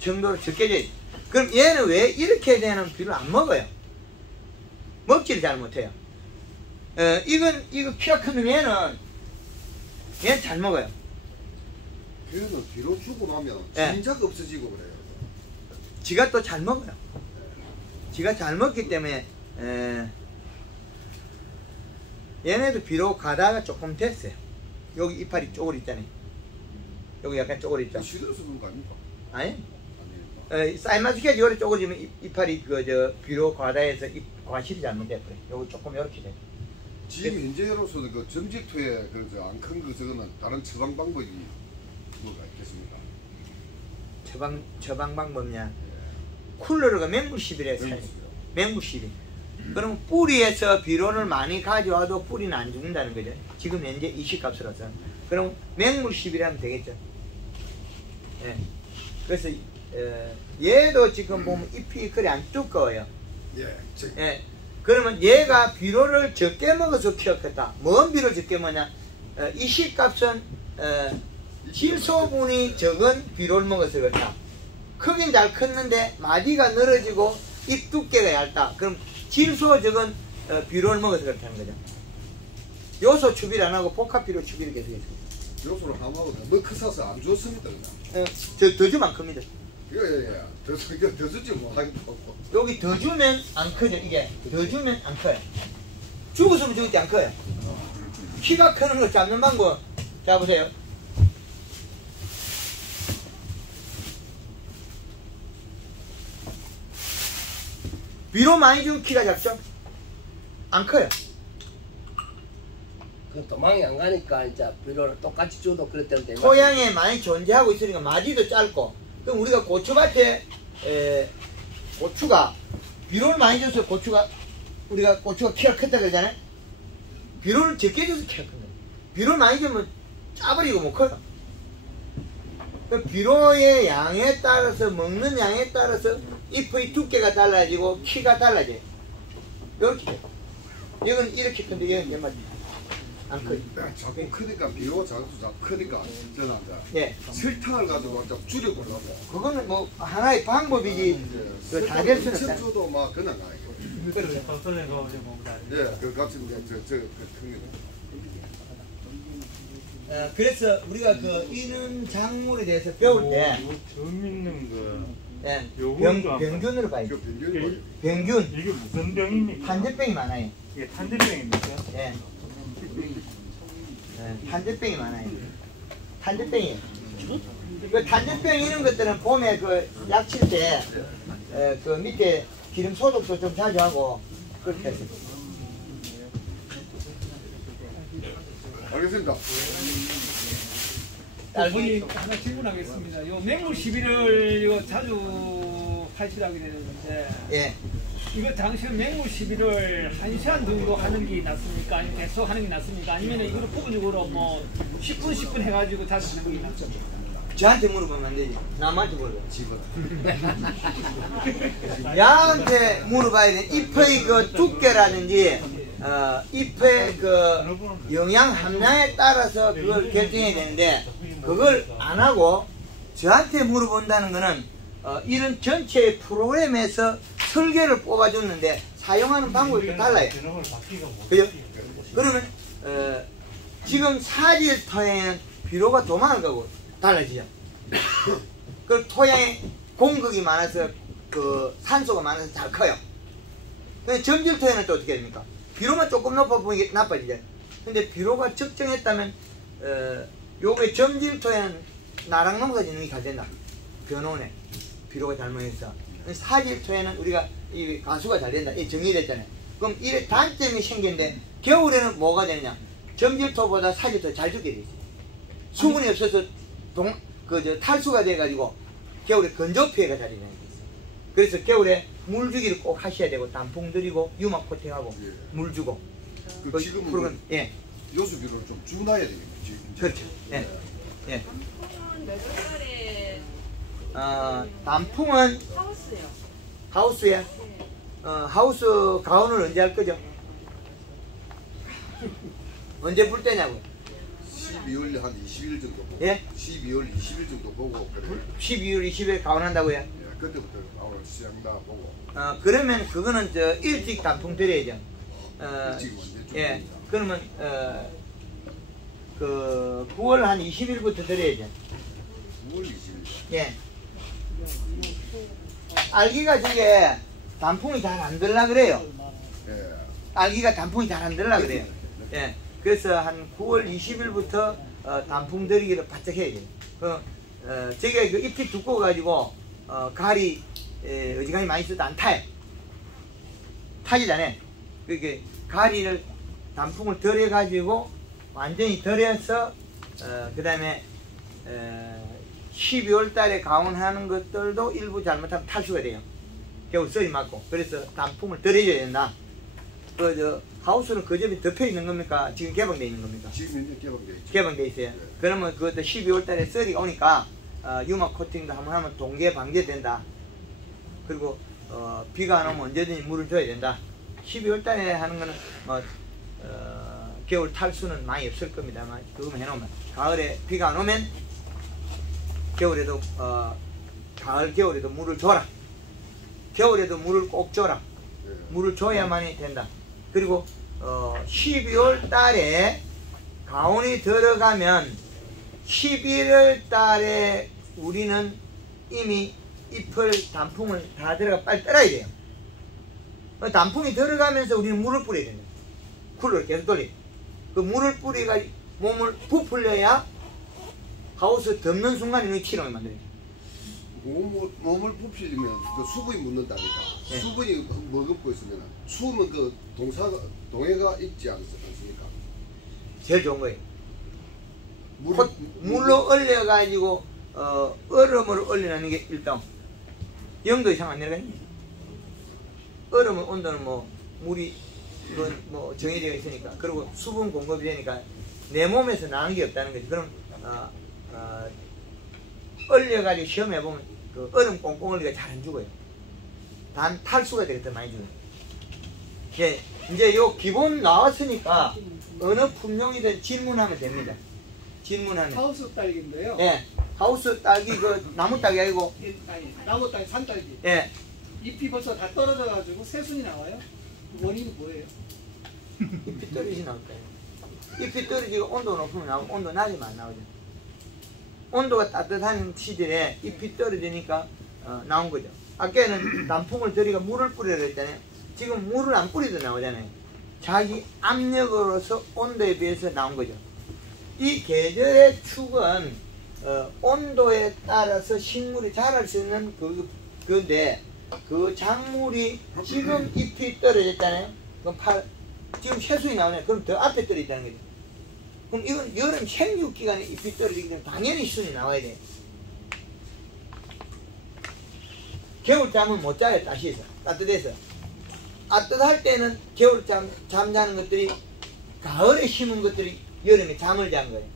정도로 적게 줘야 돼. 그럼 얘는 왜 이렇게 되는 비료를 안 먹어요? 먹지를 잘 못해요. 이거 키가 큰 얘는 잘 먹어요. 걔는 비료 주고 나면 예. 진작 없어지고 그래요. 지가 또 잘 먹어요. 지가 잘 먹기 때문에 얘네도 비료 가다가 조금 됐어요. 여기 이파리 쪼그리 있잖아요. 여기 약간 쪼그리 있죠. 시들어서 그런 거 아닙니까? 아니? 아니에요. 사이마스켓 요리 쪼그리면 이파리 비료 과다해서 과실이 잘못돼버려요. 요거 조금 이렇게 돼요. 지금 현재로서는 그 점질토에 안 큰 거 저거는 다른 처방 방법이 뭐가 있겠습니까? 처방 방법이냐? 쿨러가 맹물시비래 사요. 맹물시비. 그럼 뿌리에서 비료를 많이 가져와도 뿌리는 안 죽는다는 거죠. 지금 현재 이시값으로서. 그럼 맹물시비라면 되겠죠. 예. 그래서 얘도 지금 보면 잎이 그리 안 두꺼워요. 예. 예. 그러면 얘가 비료를 적게 먹어서 키웠겠다. 뭔 비료 적게 먹냐? 이시값은 질소분이 적은 비료를 먹어서 그렇다. 크긴 잘 컸는데 마디가 늘어지고 잎 두께가 얇다. 그럼 질소 적은 비료를 먹어서 그렇다는 거죠. 요소 추비를 안 하고 복합 비료 추비를 계속 했습니다. 요소를 하나하고 너무 커서 안 좋습니다 그냥. 더 주면 안 큽니다. 예. 더 주지 뭐 하기도 하고. 여기 더 주면 안 커져. 이게 더 주면 안 커요. 죽었으면 죽었지 안 커요. 키가 크는 걸 잡는 방법 잡으세요. 비료 많이 주면 키가 작죠? 안 커요. 그 도망이 안 가니까 이제 비료를 똑같이 줘도 그랬다는 데. 토양에 많이 존재하고 있으니까 마디도 짧고. 그럼 우리가 고추밭에 고추가 비료를 많이 줘서 우리가 고추가 키가 크다 그러잖아요. 비료를 적게 줘서 키가 큰 거예요. 비료를 많이 주면 짜버리고 못 커요. 그 비료의 양에 따라서 먹는 양에 따라서 잎의 두께가 달라지고 키가 달라져요. 이렇게 돼요. 이건 이렇게 큰데 얘는 얼마지? 안 커요. 자꾸 크니까 비료가 자꾸 크니까 저는 예. 설탕을 가지고 좀 줄여보려고. 그거는 뭐 하나의 방법이지 다 될 수는 없잖아요. 척조도 막 그냥 가요. 그렇죠. 버튼에서 이제 뭔가 예, 그 같은 큰 그래서 우리가 그 이는 작물에 대해서 배울 때 처음 있는 거. 예, 요거는 병균으로 봐요. 그 변경이 병균, 이게 무슨 병입니까? 탄저병이 많아요. 이게 탄저병입니까? 예. 탄저병이 많아요. 탄저병이에요. 그 탄저병 이런 것들은 봄에 그 약칠 때 그 밑에 기름 소독도 좀 자주 하고 그렇게 해서. 알겠습니다. 딸기 하나 질문하겠습니다. 요 맹물 시비를 이거 자주 하시라고 되는데 예. 이거 당시에 맹물 시비를 1시간 정도 하는 게 낫습니까? 아니면 계속 하는 게 낫습니까? 아니면 이거를 부분적으로 뭐 10분 해가지고 자주 하는 게 낫습니까? 저한테 물어보면 안 되지. 남한테 물어봐. 야한테 물어봐야 돼. 잎의 그 두께라든지 잎의 그 영양 함량에 따라서 그걸 결정해야 되는데 그걸 안 하고 저한테 물어본다는 거는 이런 전체 프로그램에서 설계를 뽑아줬는데 사용하는 방법이 좀 달라요. 그죠? 그러면 지금 사질 토양에는 비료가 더 많을 거고 달라지죠. 그 토양에 공극이 많아서 그 산소가 많아서 잘 커요. 근데 점질 토양은 또 어떻게 됩니까? 비료만 조금 높아 보이게 나빠지죠. 근데 비료가 적정했다면 요게 점질 토양은 나랑 농사 짓는 게 잘 된다. 변호네. 비료가 잘못해서. 사질 토양은 우리가 이 가수가 잘 된다. 이 정리됐잖아요. 그럼 이래 단점이 생기는데 겨울에는 뭐가 되느냐? 점질토보다 사질토 잘 죽게 돼 있어요. 수분이 없어서 탈수가 돼가지고 겨울에 건조 피해가 자리는 거예요. 그래서 겨울에 물 주기를 꼭 하셔야 되고 단풍 들이고 유막 코팅하고 예. 물 주고. 그 지금은 예. 요수비를 좀 줄여놔야 되겠네. 지금. 그렇죠. 예. 예. 단풍은 몇 월달에 단풍은 하우스요. 하우스에 네. 하우스 가온을 언제 할 거죠? 언제 불 때냐고요? 12월 한 20일 정도 보고. 예? 12월 20일 정도 보고 그래. 12월 20일 가온한다고요? 예, 그때부터 나올 시작나 보고. 그러면 그거는 저 일찍 단풍 드려야죠. 일찍 언제 좀 예. 그러면 그 9월 한 20일부터 드려야죠. 9월 20일. 예. 알기가 저게 단풍이 잘 안 들라 그래요. 예. 알기가 단풍이 잘 안 들라 그래요. 예. 그래서 한 9월 20일부터 단풍 들이기를 바짝 해야 돼요. 저게 그 잎이 두꺼워가지고 가리 어지간히 많이 써도 안 타요. 타기 전에 그게 가리를 단풍을 덜해가지고 완전히 덜해서 그 다음에 12월 달에 가온하는 것들도 일부 잘못하면 탈수가 돼요. 겨울 썰이 맞고. 그래서 단풍을 덜해줘야 된다. 하우스는 그 점이 덮여 있는 겁니까? 지금 개방되어 있는 겁니까? 지금 현재 개방돼 있죠. 개방되어 있어요. 네. 그러면 그것도 12월 달에 썰이 오니까 유막 코팅도 한번 하면 동계 방제된다. 그리고 비가 안 오면 언제든지 물을 줘야 된다. 12월 달에 하는 거는 겨울 탈수는 많이 없을 겁니다만 그거만 해놓으면 가을에 비가 안 오면 겨울에도 가을 겨울에도 물을 줘라. 겨울에도 물을 꼭 줘라. 예. 물을 줘야만이 된다. 그리고 12월 달에 가온이 들어가면 11월 달에 우리는 이미 잎을 단풍을 다 들어가 빨리 떨어야 돼요. 단풍이 들어가면서 우리는 물을 뿌려야 됩니다. 쿨러를 계속 돌려. 그 물을 뿌리가 몸을 부풀려야 하우스 덮는 순간 이놈이 치렁을 만들어요. 몸을 부풀리면 그 수분이 묻는다니까. 네. 수분이 머금고 있으면 추우면 그 동해가 있지 않습니까? 제일 좋은 거예요. 물로 얼려가지고 얼음으로 얼려놓는 게 1등. 0도 이상 안 내려가니? 얼음은 온도는 뭐 물이 뭐 정해져 있으니까. 그리고 수분 공급이 되니까 내 몸에서 나는 게 없다는 거지. 그럼 얼려가지고 시험해 보면 그 얼음 꽁꽁 얼리가 잘 안 죽어요. 단 탈수가 되게 더 많이 죽어요. 예, 이제 요 기본 나왔으니까 어느 품종이든 질문하면 됩니다. 질문하면. 하우스 딸기인데요. 예, 하우스 딸기 그 나무 딸기 아니고. 아니, 나무 딸기, 산 딸기. 예. 잎이 벌써 다 떨어져가지고 새순이 나와요. 원인은 뭐예요? 잎이 떨어지지 나올 거예요. 잎이 떨어지고 온도 높으면 나오고 온도 낮으면 안 나오죠. 온도가 따뜻한 시절에 잎이 떨어지니까 나온 거죠. 아까는 단풍을 들이가 물을 뿌리라 했잖아요. 지금 물을 안 뿌리도 나오잖아요. 자기 압력으로서 온도에 비해서 나온 거죠. 이 계절의 축은 온도에 따라서 식물이 자랄 수 있는 그건데 그 작물이 지금 잎이 떨어졌잖아요. 그럼 지금 새순이 나오네. 그럼 더 앞에 떨어졌다는 거죠. 그럼 이건 여름 생육기간에 잎이 떨어지기 때문에 당연히 수순이 나와야 돼. 겨울잠은 못 자요. 따시에서 따뜻해서. 따뜻할 때는 겨울잠 잠자는 것들이 가을에 심은 것들이 여름에 잠을 잔 거예요.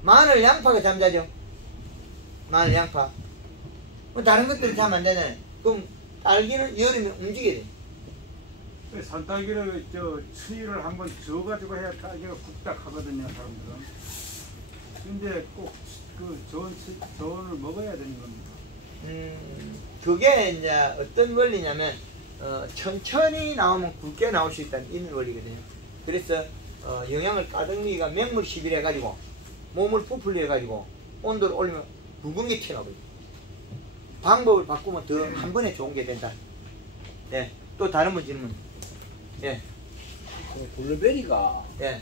마늘, 양파가 잠자죠. 마늘, 양파. 뭐 다른 것들은 잠 안 자잖아요. 그럼 딸기는 여름에 움직여야 돼. 산딸기를 추위를 한번 저어가지고 해야 딸기가 굵딱하거든요, 사람들은. 근데 꼭 그 좋은 저온을 먹어야 되는 겁니다. 그게 이제 어떤 원리냐면 천천히 나오면 굵게 나올 수 있다는 이런 원리거든요. 그래서 영양을 가득미가 맹물 시비를 해가지고 몸을 부풀려 해가지고 온도를 올리면 굵은 게 튀어나와요. 방법을 바꾸면 더 한 번에 좋은 게 된다. 예, 또 다른 분 질문. 예, 블루베리가 예.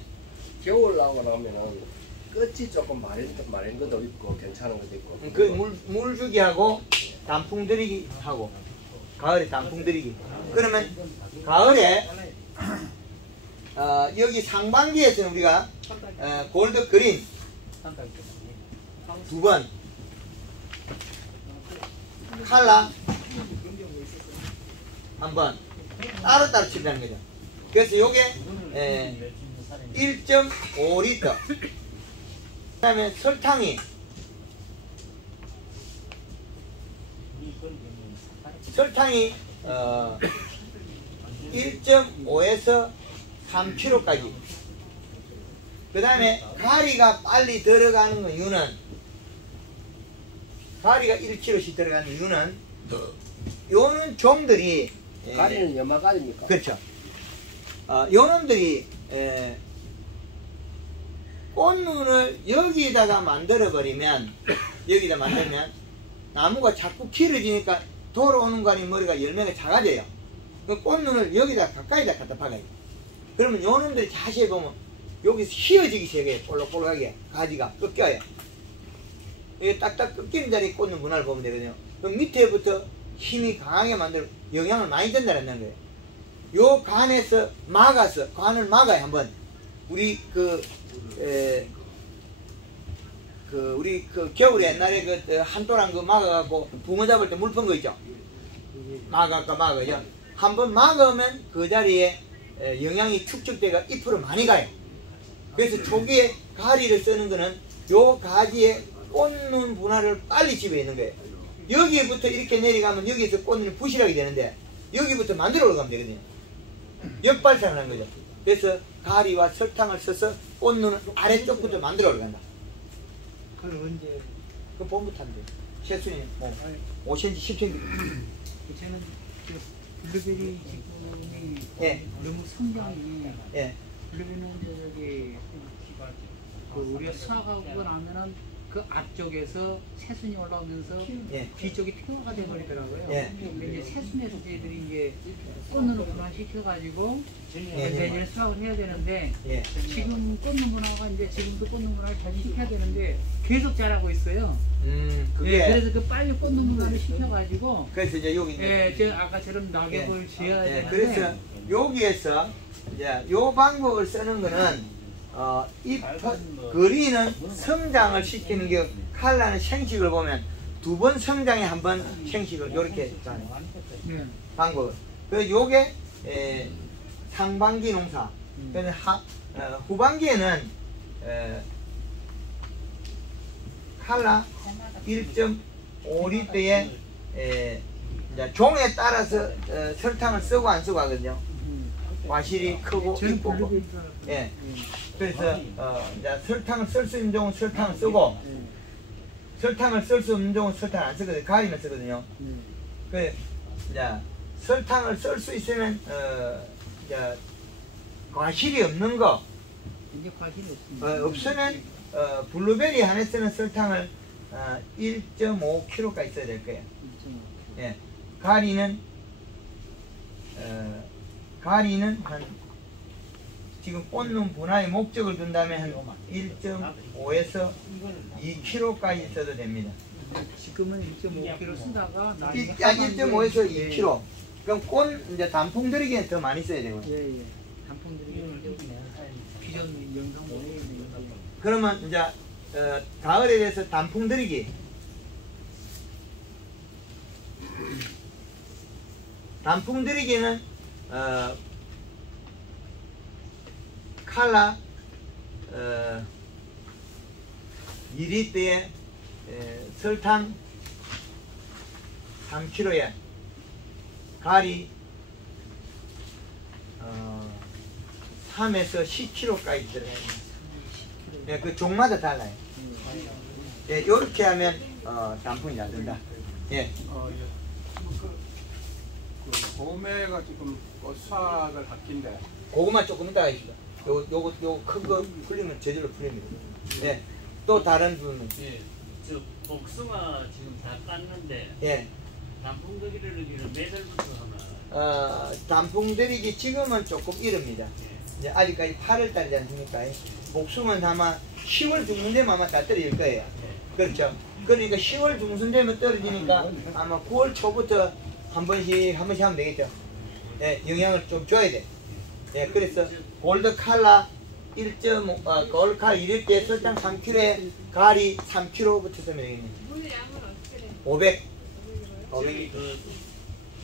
겨울 나오면은 끝이 조금 마른 것도 있고 괜찮은 것도 있고. 그 물 주기 하고 단풍 들이기 하고 가을에 단풍 들이기. 그러면 가을에 여기 상반기에서는 우리가 골드 그린 2번, 칼라 1번 따로따로 칠다는 거죠. 그래서 요게 1.5리터. 그 다음에 설탕이 1.5에서 3kg까지. 그 다음에 가리가 빨리 들어가는 이유는, 가리가 1kg씩 들어가는 이유는 요는 종들이 가리는 연마가리입니까? 그렇죠. 요놈들이 꽃눈을 여기다가 만들어버리면, 여기다 만들면 나무가 자꾸 길어지니까 돌아오는 거 아닌 머리가 열매가 작아져요. 그 꽃눈을 여기다 가까이다 갖다 박아요. 그러면 요놈들이 자세히 보면 여기서 휘어지기 시작해요. 볼록볼록하게 가지가 꺾여요. 이게 딱딱 꺾이는 자리에 꽃눈 문화를 보면 되거든요. 그럼 밑에부터 힘이 강하게 만들면 영향을 많이 전달한다는 거예요. 요 관에서 막아서, 관을 막아요. 한번 우리 우리 겨울에 옛날에 한도랑 막아갖고 붕어 잡을 때 물 푼 거 있죠. 막아요. 한번 막으면 그 자리에 영양이 축적돼가 잎으로 많이 가요. 그래서 초기에 가리를 쓰는 거는 요 가지에 꽃눈 분화를 빨리 집어있는 거예요. 여기부터 이렇게 내려가면 여기에서 꽃눈이 부실하게 되는데 여기부터 만들어 올라가면 되거든요. 역발상을 하는 거죠. 그래서 가리와 설탕을 써서 꽃눈을 아래쪽부터 만들어 올라간다. 그건 언제? 그 봄부터 하면 돼요. 채순이 뭐 5cm, 10cm. 저는 블루베리 지금이 예. 너무 성장이 예. 블루베리는 저기 우리가 수확하고 나면은 그 앞쪽에서 새순이 올라오면서 예. 뒤쪽이 퇴화가 돼버리더라고요. 예. 근데 이제 새순에서 저희들이 이제 꽃눈을 분화시켜가지고 내년에 수확을 해야 되는데 예. 지금 꽃눈 분화가 이제 지금도 꽃눈 분화를 잘 시켜야 되는데 계속 자라고 있어요. 그게 예, 그래서 그 빨리 꽃눈 분화를 시켜가지고 그래서 이제 여기 예, 저 아까처럼 낙엽을 지어야 예. 되는데 그래서 여기에서 이제 요 방법을 쓰는 거는 이 그리는 성장을 시키는 게, 칼라는 생식을 보면 2번 성장에 1번 생식을 이렇게 하는 방법. 그래서 요게 상반기 농사. 그래서 후반기에는 칼라 1.5리터에 이제 종에 따라서 설탕을 쓰고 안 쓰고 하거든요. 과실이 크고 이쁘고. 예. 그래서 이제 설탕을 쓸 수 있는 종은 설탕을 쓰고, 설탕을 쓸 수 없는 종은 설탕 안 쓰거든요. 가리면 쓰거든요. 그 이제 설탕을 쓸 수 있으면 이제 과실이 없는 거, 이제 과실이 없습니다. 없으면 블루베리 안에 쓰는 설탕을 1.5kg까지 써야 될 거예요. 예. 가리는 한 지금 꽃눈 분화의 목적을 둔다면 한 1.5에서 2kg까지 써도 됩니다. 지금은 1.5kg 쓰다가 나중에 1.5에서 2kg. 그럼 꽃 이제 단풍 들이기엔 더 많이 써야 되고. 예. 기존 영상 보내는 그러면 이제 가을에 대해서 단풍 들이기. 단풍 들이기는 칼라 2리터에 설탕 3kg에 가리 3에서 10kg까지 들어가요. 예, 그 종마다 달라요. 예, 요렇게 하면 단풍이 잘 된다. 예. 봄에가 지금 수확을 바뀐데 고구마 조금 이따가 있습니다. 요거 큰 거 풀리면 제대로 풀립니다. 예. 또 다른 분은 예. 저 복숭아 지금 다 깠는데 예. 단풍 들이기는 매달부터 하나. 단풍 들이기 지금은 조금 이릅니다. 이제 아직까지 8월달이지 않습니까? 복숭아는 아마 10월 중순 되면 아마 다 떨어질 거예요. 그렇죠? 그러니까 10월 중순 되면 떨어지니까 아마 9월 초부터 한 번씩 하면 되겠죠. 예, 영향을 좀 줘야 돼. 예, 그래서 골드 칼라 1.5, 골드 칼라 1일 설탕 3kg에 가리 3kg부터 쓰면 되겠네. 물 양은 어떻게 돼요? 500. 저기 그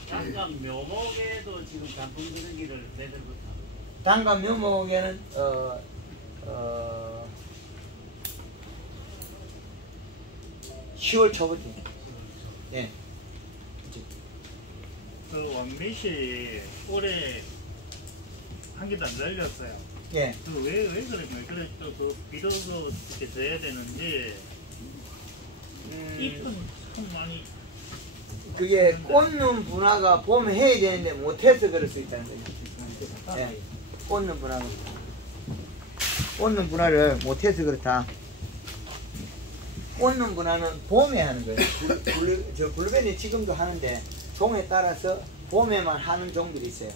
잠깐 묘목에도 지금 단풍 들이기를 매달부터. 단감 묘목에는 10월 초부터. 예. 그 원밋이 올해 한 개도 안 달렸어요. 예. 왜 그래? 그래 또그 비료도 이렇게 줘야 되는지 잎은 참 많이. 그게 꽂는 분화가 봄에 해야 되는데 못해서 그럴 수 있다는 거죠. 예. 꽂는 분화가. 꽂는 분화를 못해서 그렇다. 꽂는 분화는 봄에 하는 거예요. 블루베리 지금도 하는데 종에 따라서 봄에만 하는 종들이 있어요.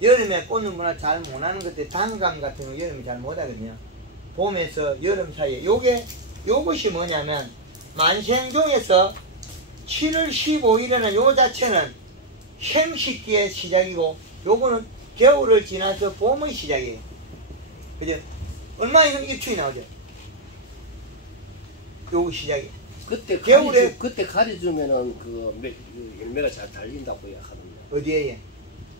여름에 꽂는 분화 잘 못하는 것들 단감 같은 거 여름에 잘 못하거든요. 봄에서 여름 사이에 요것이 뭐냐면 만생종에서 7월 15일에는 요 자체는 샘식기의 시작이고 요거는 겨울을 지나서 봄의 시작이에요. 그죠? 얼마 있으면 입춘이 나오죠. 요거 시작이. 그때 겨울에 그때 가려주면은 그 열매가 잘 달린다고 하던데. 어디에?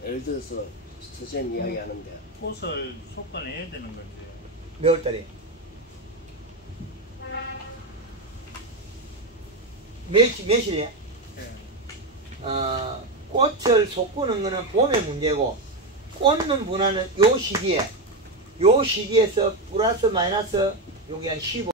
예를 들어서 선생님 이야기하는데 꽃을 속아내야 되는 건데. 몇월달에? 며칠이야? 예. 꽃을 솟구는 거는 봄의 문제고 꽂는 분화는 요 시기에 요 시기에서 플러스 마이너스 여기 한 15